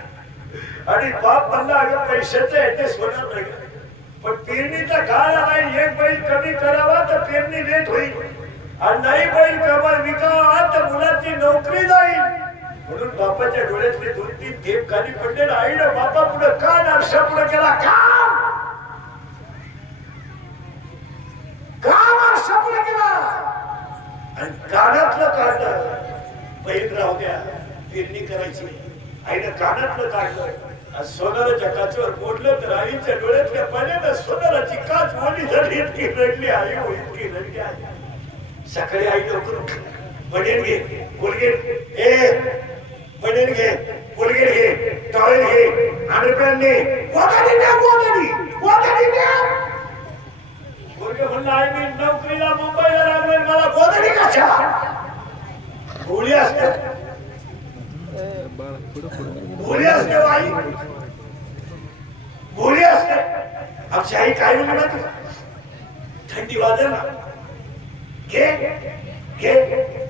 आणि बाप म्हणला अगं पैशाचं ऍडजस्ट होणार नाही पण पेरणीचा काळ आलाय एक बैल कमी करावा तर पेरणी लेट होईल आणि नाही बैल कमाल विकावा तर मुलाची नोकरी जाईल म्हणून बापाच्या डोळ्यातले 2-3 थेंब खाली पडले आईनं बापा पुढे कान आरशा पुढे केला काम आरशा पुढे केला आणि कानातलं काढलं बैल राहू द्या पेरणी करायची आईनं कानातलं काढलं सोनाराच्या काचेवर बोललं तर आईच्या डोळ्यातल्या पाण्यानं सोनाराची काच ओली झाली इतकी रडली आई इतकी रडली आई सकाळी आई लवकर बनेल घे कोलगेट बनेल घे कोलगेट घे टॉवेल घे अंडरपॅन्ट घे म्हणलं आई मी नोकरीला मुंबईला लागलोय मला गोदडी कशा गोळी असते गोळी असते आई गोळी असते आमची आई काय म्हणत थंडी वाजेल ना घे घे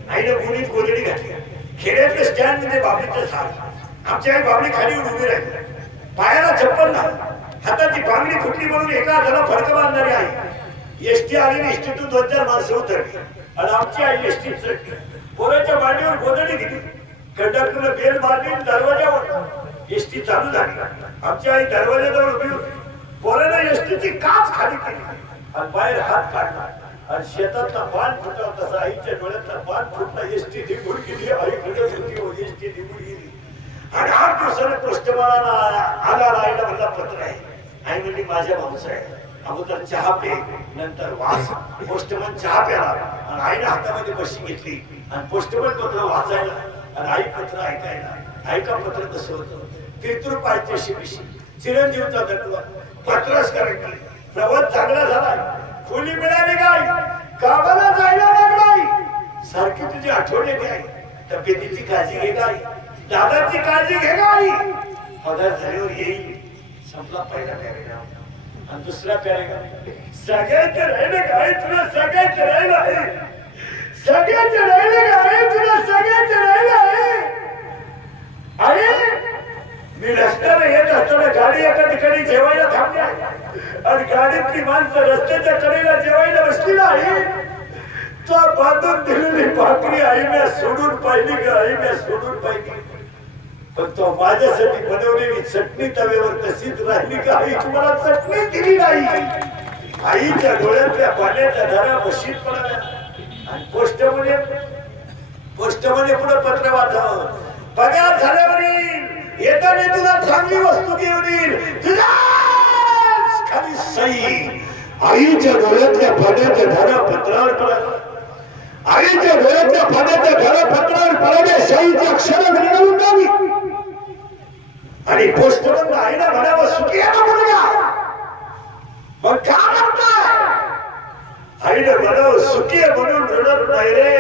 आईने गोळीत गोदडी घातली खेड्यातले स्टँड म्हणजे बाबलीचं झाड आमची आई बाबली खाली उभी राहिली पायाला चप्पल नाही हाताची बांगडी फुटली म्हणून एका हाताला फडक बांधणारी आई एसटी आली एसटीतून 2-4 माणसं उतरली आणि आमची आई एसटी चढली पोराच्या मांडीवर गोदडी घेतली कंडक्टरने बेल मारली दरवाजावर एसटी चालू झाली आमची आई दरवाजाजवळ उभी होती पोराने एसटीची काच खाली केली आणि बाहेर हात काढला आणि शेतातला बाण फुटला तसा आईच्या डोळ्यातला बाण फुटला एसटी निघून गेली आई घडत होती एसटी निघून गेली आणि 8 दिवसाने पोस्टमॅनाला आला आईला म्हणला पत्र आहे आई म्हणली माझ्या भाऊसाहेब अगोदर चहा पे नंतर वाच पोस्टमन चहा प्याला आणि आईने हातामध्ये बशी घेतली आणि पोस्टमन पत्र वाचायला आणि आई पत्र ऐकायला ऐका पत्र कसं होतं पितृपायचे शिबिशी चिरंजीवचा दत्वा पत्रच करायला प्रवास चांगला झाला खोली मिळाली काय गावाला जायला लागलाय सारखी तुझी आठवण येते आई तब्येतीची काळजी घे गाई दादाची काळजी घे गाई पगार झाल्यावर येईल संपला पहिला पॅरेग्राफ आणि दुसरा पॅरेग्राफ सगळ्याचे राहिले काय तुला सगळ्याचे राहिलं आहे सगळ्याचे राहिले काय तुला सगळ्याचे राहिलं आहे अरे मी रस्त्याने येत असताना गाडी एका ठिकाणी जेवायला थांबली आणि गाडीतली माणसं रस्त्याच्या कडेला जेवायला बसली आहे तो बांधून दिलेली भाकरी आई मी सोडून पाहिली का आई मी सोडून पाहिली पण तो माझ्यासाठी बनवलेली चटणी तव्यावर तशीच राहिली का आई तुम्हाला चटणी दिली नाही आईच्या डोळ्यातल्या पाण्याच्या धारा बशीत पडल्या आणि पोस्टमध्ये पुढे पत्र वाचावं पगार झाल्यावर येईल, येताना तुला चांगली वस्तू घेऊन येईल, तुझ्या खाली सई. आईच्या डोळ्यातल्या पाण्याच्या धारा पत्रावर पडत, आईच्या डोळ्यातल्या पाण्याच्या धारा पत्रावर पडल्या शाहीची अक्षर मिळवून द्यावी. आणि पोस्टमन आईला म्हणावं सुखी आहे ना मुलगा. मग काय म्हणताय? आईने म्हणावं सुखी आहे म्हणून रडत नाही रे,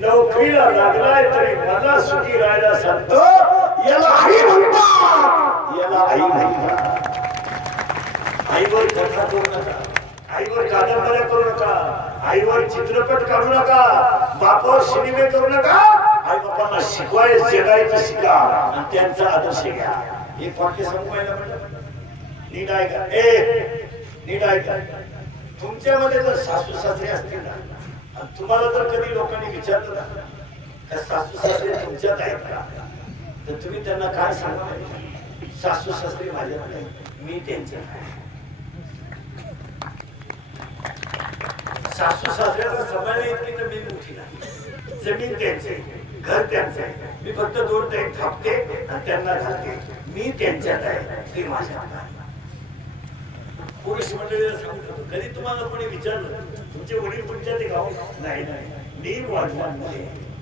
नोकरीला लागलाय तरी मला सुखी राहायला सांगतो. याला आई म्हणतात, याला आई म्हणतात. आईवर कथा करू नका, आईवर कादंबऱ्या करू नका, आईवर चित्रपट काढू नका, बापावर सिनेमे करू नका. आई बापांना शिकवायचं, जगायचं शिका आणि त्यांचा आदर्श घ्या. एक वाक्य सांगू पाहिलं म्हणलं, नीट ऐका, नीट ऐका. तुमच्यामध्ये जर सासू सासरे असतील ना, आणि तुम्हाला जर कधी लोकांनी विचारलं ना का सासू सासरे तुमच्यात आहेत का, तर तुम्ही त्यांना काय सांगा? सासू सासरे माझ्यात नाही, मी त्यांच्यात आहे. सासू सासऱ्याचा सांभाळणं इतकी तर मी मोठी नाही. जमीन त्यांचे, घर त्यांचं आहे, मी फक्त 2 टाइम थापते आणि त्यांना घालते. मी त्यांच्यात आहे, ते माझ्यात आहे. पुरुष मंडळीला सांगतो, कधी तुम्हाला कोणी विचारलं तुमचे वडील तुमच्यात आहे का? नाही नाही, मी वाढवान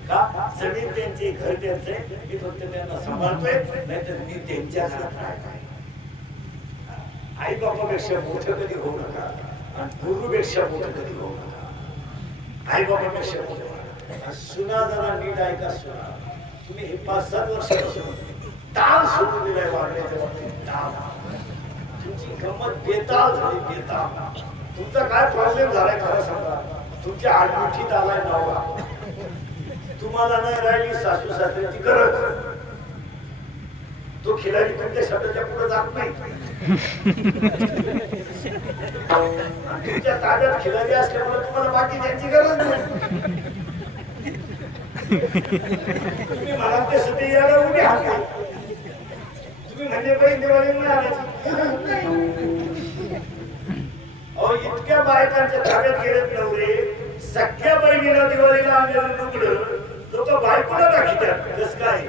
का जमीन त्यांची, घर त्यांचे, मी फक्त त्यांना सांभाळतोय, नाहीतर मी त्यांच्या घरात राहत आहे. आई बापापेक्षा मोठं कधी होऊ नका आणि गुरुपेक्षा मोठं कधी होऊ नका. आई बाबापेक्षा मोठं सुना. जरा नीट ऐका सुना, तुम्ही हे 5-7 वर्षापासून ताल सोडून दिलाय वागण्याच्या बाबतीत. तुमची गंमत बेताल झाली, बेताल. तुमचा काय प्रॉब्लेम झालाय खरं सांगा. तुमच्या आडमुठीत आलाय नवरा, तुम्हाला नाही राहिली सासू सासऱ्याची गरज. तो खिलाडी तुमच्या शब्दाच्या पुढे जात नाही. तुमच्या ताब्यात खिलाडी असल्यामुळे तुम्हाला बाकी त्यांची गरज नाही. तुम्ही म्हणाल ते सध्या यायला उभी हात, तुम्ही म्हणजे काही दिवाळी अहो इतक्या बायकांच्या ताब्यात गेलेत नवरे. सख्या बहिणीला दिवाळीला आणलेलं तुकडं लोक बायकोला दाखवतात. कसं काय?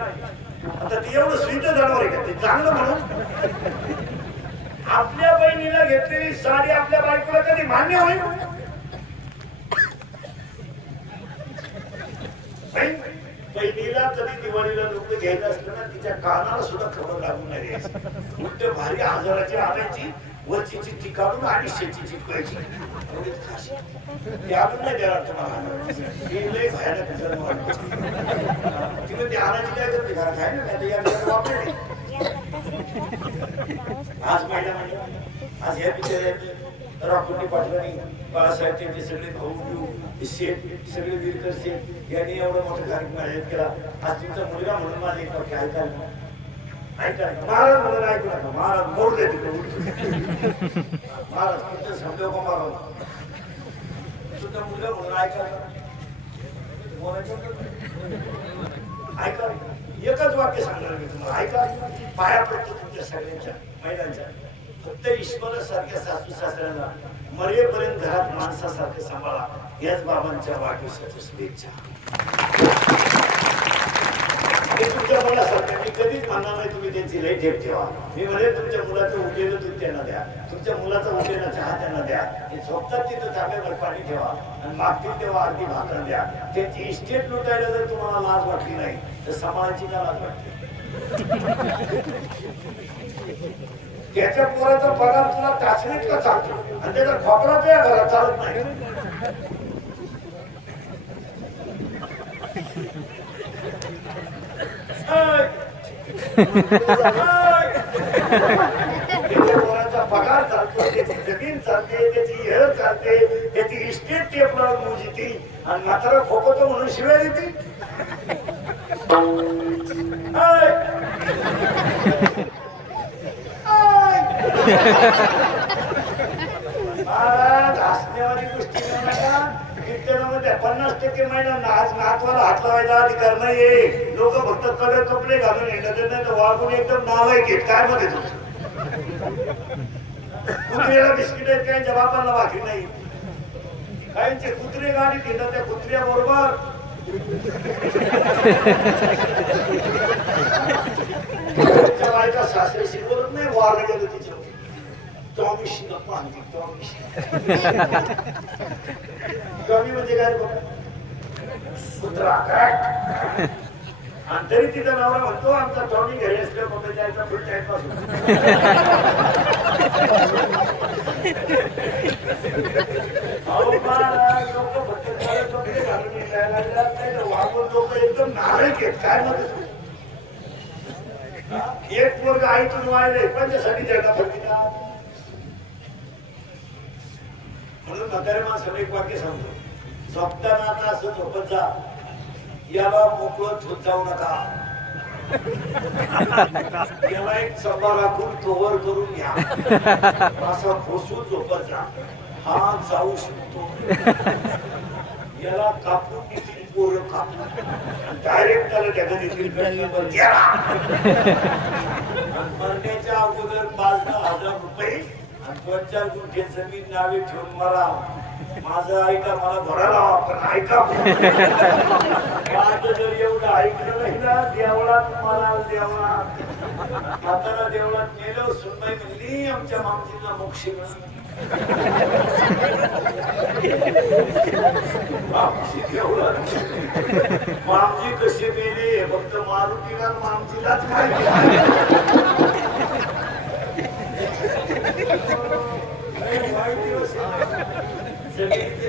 आता ती एवढं स्वीट जाणवर आहे का ते चांगलं म्हणून? आपल्या बहिणीला घेतलेली साडी आपल्या बायकोला कधी मान्य होईल? बहिणीला कधी दिवाळीला लोक घ्यायचं असलं ना, तिच्या कानाला सुद्धा खबर लागून नाही द्यायची. उलट भारी 1000ची आणायची, वरची ती काढून 250ची चिटकायची. ते आणून नाही देणार तुम्हाला. लय भयानक तिकडे ते आणायची काय करते घरात आहे ना, वापरले. आज महिला म्हणजे आज ह्या बिचाऱ्यांनी राखोंनी पाटलांनी बाळासाहेब त्यांचे सगळे भाऊ बिऊ शेठ सगळे विरकर शेठ यांनी एवढं मोठं कार्यक्रम आयोजित केला. आज तुमचा मुलगा म्हणून माझे एक वाक्य ऐकायला ऐकायला महाराज म्हणून ऐकू नका. महाराज मोड दे तिकडे. महाराज तुमचं समजा का महाराज तुमचा मुलगा म्हणून ऐकायला ऐका. एकच वाक्य सांगणार मी तुम्हाला, ऐका. पाया पडतो तुमच्या सगळ्यांच्या महिलांच्या. फक्त ईश्वरासारख्या सासू सासऱ्यांना मरेपर्यंत घरात माणसासारखं सांभाळा. याच बाबांच्या वाढदिवसाच्या शुभेच्छा. हे तुमच्या मुलासारखं मी कधीच म्हणणार नाही तुम्ही त्यांची लई ठेप ठेवा. मी म्हणेन तुमच्या मुलाचं उठलेलं दूध त्यांना द्या, तुमच्या मुलाचा उठलेला चहा त्यांना द्या. ते झोपतात तिथं तांब्यावर पाणी ठेवा आणि मागतील तेव्हा अर्धी भाकर द्या. त्यांची इस्टेट लुटायला जर तुम्हाला लाज वाटली नाही तर समाजाची का लाज वाटते? त्याच्या पोराचा पगार तुला टाचणीत का चालतो आणि त्याचा खोकला तुझ्या घरात चालत नाही. त्याच्या पोराचा पगार चालतो, त्याची जमीन चालते, त्याची हेर चालते, त्याची इस्टेट टेपला मोजती आणि म्हातारा खोकतो म्हणून शिवाय देते. हसण्यावाली गोष्टी नका. कीर्तनामध्ये 50% महिलांना आज नातवाला हात लावायचा अधिकार नाहीये. लोक फक्त कडक कपडे घालून येतात नाही तर वागून एकदम नाव आहे घेत. काय मध्ये तुझं कुत्र्याला बिस्किट आहेत काय बापाला भाकरी नाही. काहींचे कुत्रे गाडी घेतात त्या कुत्र्या बरोबर त्यांच्या बायका सासऱ्याशी बोलत नाही, वारलं गेलं तिच्या टॉमिशी नको आणते टॉमिशी. टॉमी म्हणजे काय बघा, कुत्रा काय. आणि तरी तिचा नवरा म्हणतो आमचा टॉमी घरी असल्या मग जायचा फुल टाइमपास वागून लोक एकदम नारळ घेत काय मध्ये एक वर्ग आईतून वाढले पण त्यासाठी जगा फटतात. म्हणून म्हातारे माणसाला एक वाक्य सांगतो, झोपताना आता असं झोपत जा, याला मोकळं झोप जाऊ नका, याला एक चंबा राखून कव्हर करून घ्या, असा फसवून झोपत जा, हा जाऊ शकतो. याला कापून देतील पोरं कापून डायरेक्ट त्याला त्याला देतील मरण्याच्या अगोदर 5,000 रुपये आणि 2-4 गुंठे जमीन नावे ठेवून मला माझं ऐका, मला भरायला आपण ऐका. माझं जर एवढं ऐकलं नाही ना, देवळात मला देवळात हाताला देवळात नेलं. सुनबाई म्हणली आमच्या मामजीला मोक्ष मिळाला. मामजी कसे गेले फक्त मारुतीला मामजीलाच माहिती.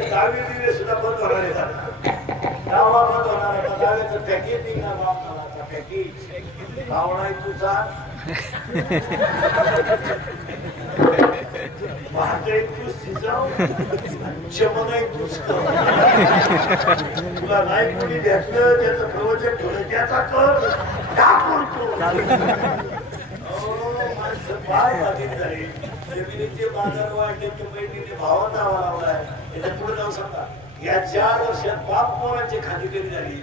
दहावी दिवे सुद्धा बंद होणार आहे, गावा बंद होणार आहे. दहावीचं पॅकेज निघणार बापनाचा पॅकेज गावणा आहे तुझा भाकरी तू शिजाव चमन आहे तूच कर. तुला नाही कोणी भेटलं त्याचं प्रवचन ठेवलं त्याचा कर टाकून माणसं फार बाधित झाली. जमिनीचे बाजार वाढले की बहिणीने भावा नावा लावलाय. याच्या पुढे जाऊ शकता या 4 वर्षात बाप मोरांची खांदेकरी झाली.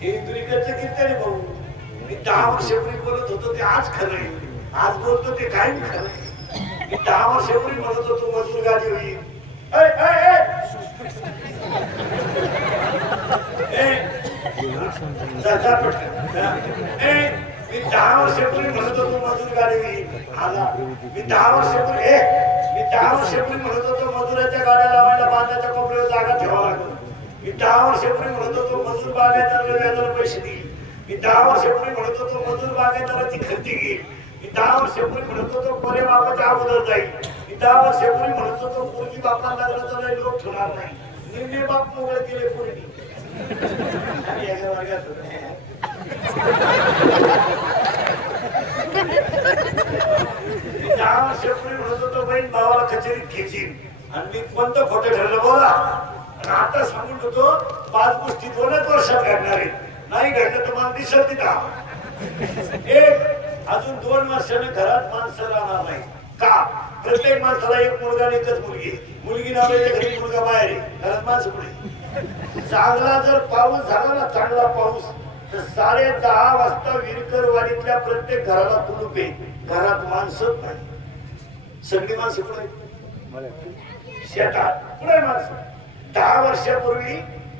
हे इंदुरीकरचं कीर्तन भाऊ, मी 10 वर्षापूर्वी बोलत होतो ते आज खरं आहे, आज बोलतो ते काय खरं आहे. मी 10 वर्षापूर्वी म्हणत होतो मजूर गाडी होईल. मी 10 वर्षापूर्वी म्हणत होतो मजूर गाडी होईल आला. मी 10 वर्षापूर्वी म्हणत होतो मजुराच्या गाड्या लावायला बांधाच्या कोपऱ्यावर जागा ठेवावं लागलं. मी 10 वर्षापूर्वी म्हणत होतो मजूर बागायतदाराला व्याजाला पैसे देईल. मी 10 वर्षापूर्वी म्हणत होतो मजूर बागायतदाराची खरेदी घेईल. मी 10 वर्षापूर्वी म्हणत होतो कोरे बापाच्या अगोदर जाईल. मी 10 वर्षापूर्वी म्हणत होतो पोरगी बापाला लग्नाचा नाही लोक ठेवणार नाही. निर्णय बाप मोकळे केले पोरगी. मी 10 वर्षापूर्वी म्हणत होतो बहीण भावाला कचेरीत खेचीन आणि मी कोणतं खोटं ठरलं बोला. आता सांगून होतो 5 गोष्टी 2च वर्षात घडणार आहेत. नाही घडलं तर मला दिसत तिथं. एक अजून 2 वर्षाने घरात माणसं राहणार नाही. का? प्रत्येक माणसाला एक मुलगा आणि एकच मुलगी. मुलगी नावाच्या घरी मुलगा बाहेर आहे, घरात माणसं पुढे. चांगला जर पाऊस झाला ना, चांगला पाऊस, तर 10:30 वाजता विरकरवाडीतल्या प्रत्येक घराला कुलूप आहे. घरात माणसंच नाही, सगळी माणसं पुढे शेतात पुढे माणसं. 10 वर्षापूर्वी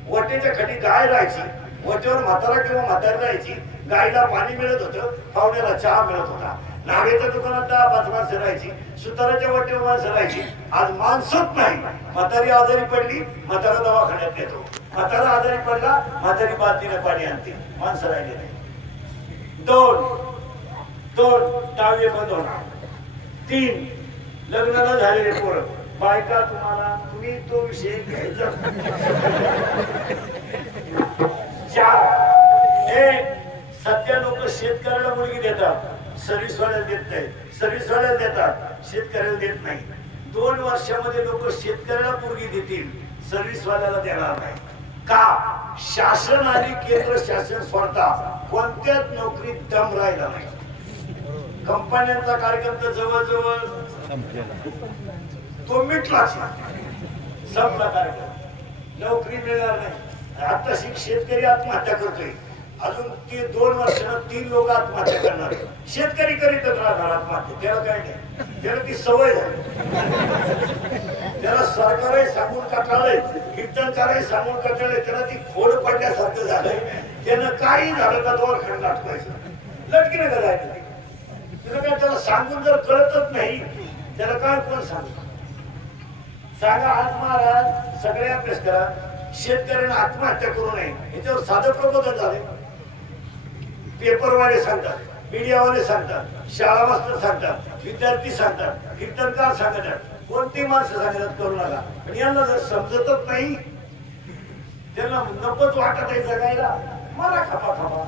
वटेच्या खाली गाय राहायची, वटेवर म्हातारा किंवा म्हातारी राहायची. गायला पाणी मिळत होतं, पाहुण्याला चहा मिळत होता. नावेच्या दुकानात 10-5 माणसं राहायची, सुताराच्या वटेवर माणसं राहायची. आज माणसंच नाही. म्हातारी आजारी पडली, म्हातारा दवाखान्यात नेतो. म्हातारा आजारी पडला, म्हातारी बादलीनं पाणी आणते. माणसं राहिले नाही. 2 टावे बंद होणार. 3 लग्न न झालेले पोरं. बायका तुम्ही तो विषय घ्यायचा. 4 सध्या लोक शेतकऱ्याला मुलगी देतात, सर्व्हिसवाल्याला देत नाही. सर्व्हिसवाल्याला देतात, शेतकऱ्याला देत नाही. 2 वर्षामध्ये लोक शेतकऱ्याला मुलगी देतील, सर्व्हिसवाल्याला देणार नाही. का? शासन आणि केंद्र शासन स्वतः कोणत्याच नोकरीत दम राहिला नाही. कंपन्यांचा कार्यक्रम तर जवळजवळ तो मिटलाच संपला कार्यक्रम. नोकरी मिळणार नाही. आता शेतकरी आत्महत्या करतोय. अजून 2 वर्षानं 3 लोक आत्महत्या करणार. शेतकरी करीतच राहणार आत्महत्या. त्याला काय नाही, त्याला ती सवय झाली. त्याला सरकारही सांगून कटाळलंय, कीर्तनकारही सांगून कटाळलंय, त्याला ती खोड पडण्यासारखं झालंय. त्यानं काही झालं का दोर खंड आठवायचं, लटकीने का जायचं. त्याला काय, त्याला सांगून जर कळतच नाही त्याला काय कोण सांगा. आज महाराज सगळे अभ्यास करा, शेतकऱ्यांना आत्महत्या करू नये याच्यावर साधं प्रबोधन झाले. पेपरवाले सांगतात, मीडियावाले सांगतात, शाळा मास्तर सांगतात, विद्यार्थी सांगतात, कीर्तनकार सांगतात, कोणती माणसं सांगतात करू नका. पण यांना जर समजतच नाही, त्यांना नकोच वाटत आहे जगायला, मला खपा खपा.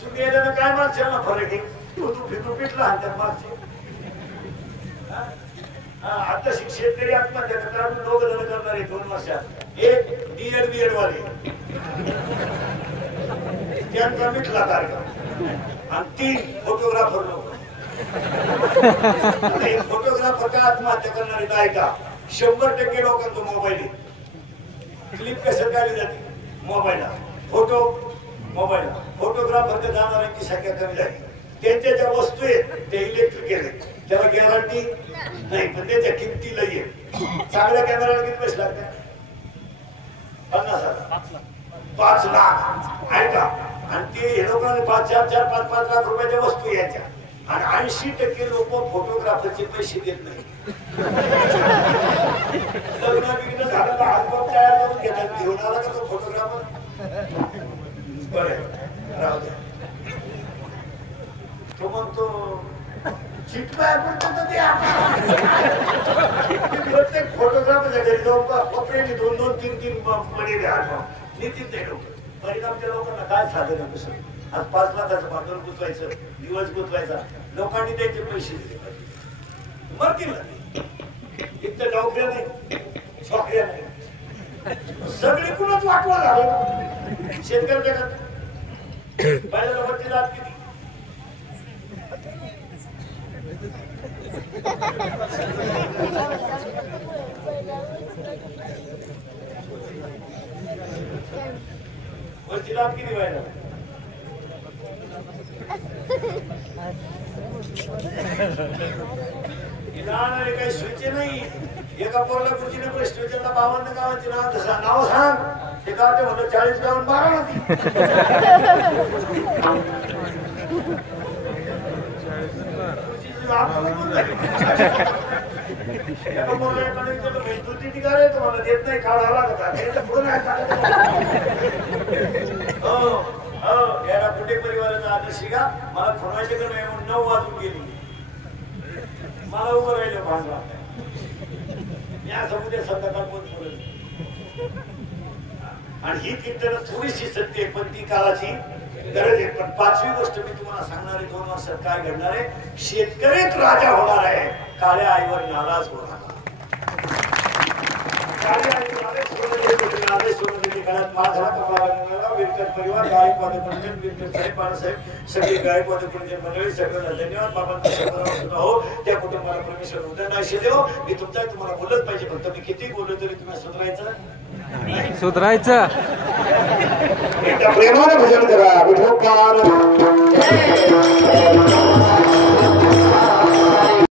तुम्ही येण्यानं काय माणसांना फरक आहे. तू पिटला आणतात मागचे. आता शेतकरी आत्महत्या करतात, 2 जण करणार आहे 2 वर्षात. एक DED BED वाले, त्यांचा मिटला कार्यक्रम, आणि 3 फोटोग्राफर लोक. फोटोग्राफर का आत्महत्या करणार आहेत ऐका. 100% लोकांचा मोबाईल आहे. क्लिप कसं काढली जाते मोबाईलला, फोटो मोबाईलला. फोटोग्राफर जाणाऱ्यांची संख्या कमी झाली. त्यांच्या ज्या वस्तू आहेत ते इलेक्ट्रिकल आहेत, त्याला गॅरंटी नाही, पण त्याच्या किमती लई आहे. चांगल्या कॅमेराला किती पैसे लागतात? 50,000, 5 लाख ऐका. आणि ते हे लोकांना 5-4-5 लाख रुपयाच्या वस्तू यायच्या. आणि 80% लोक फोटोग्राफरचे पैसे देत नाही. लग्न बिग्न झालं तर अल्बम तयार करून घेतात, घेऊन आला का तो फोटोग्राफर. बरं राहू द्या. तो म्हणतो प्रत्येक फोटोग्राफरच्या घरी जाऊन कपड्याने 2-2, 3-3 मध्ये नितीच नाही लोक. परिणामच्या लोकांना काय साधन आहे कसं. आज 5 लाखाचं भांडवल गुंतवायचं, दिवस गुंतवायचा, लोकांनी त्यांचे पैसे दिले पाहिजे. मरतील ना इतक्या नोकऱ्या नाही, छोकऱ्या नाही, सगळी कुणच वाटवा झालं. शेतकऱ्याच्या पहिल्या लोकांची जात किती. वरची लाभ किती व्हायला. काही सुचे नाही. एका पोरला गुरुजीने प्रश्न विचारला 52 गावांची नाव सांग. ते गाव ते म्हणलं 40 गावात 12 होती. देत नाही काढावा याला कुठे परिवाराचा आदर्श का. मला फरवायचे का नाही म्हणून 9 वाजून गेली. मला उभं राहिलं भांडला. या समुद्र संकटात बोलत. आणि ही कीर्तन थोडीशी सत्य आहे, पण ती काळाची गरज आहे. पण 5वी गोष्ट मी तुम्हाला सांगणार आहे, 2 वर्षात काय घडणार आहे. शेतकरीच राजा होणार आहे, काळ्या आईवर नाराज होणार. काळ्या आईवर नाराज काळात माझा कपाळा विरकर परिवार गायकवाद पंचन विरकर साहेब बाळासाहेब सगळी गायकवाद पंचन मंडळी सगळ्यांना धन्यवाद. बाबांचा सुद्धा हो, त्या कुटुंबाला परमेश्वर उदय आयुष्य देव. मी तुम्हाला बोलत पाहिजे, फक्त मी किती बोललो तरी तुम्हाला सुधारायचं. एकदा प्रेमाने भजन करा. विठोबा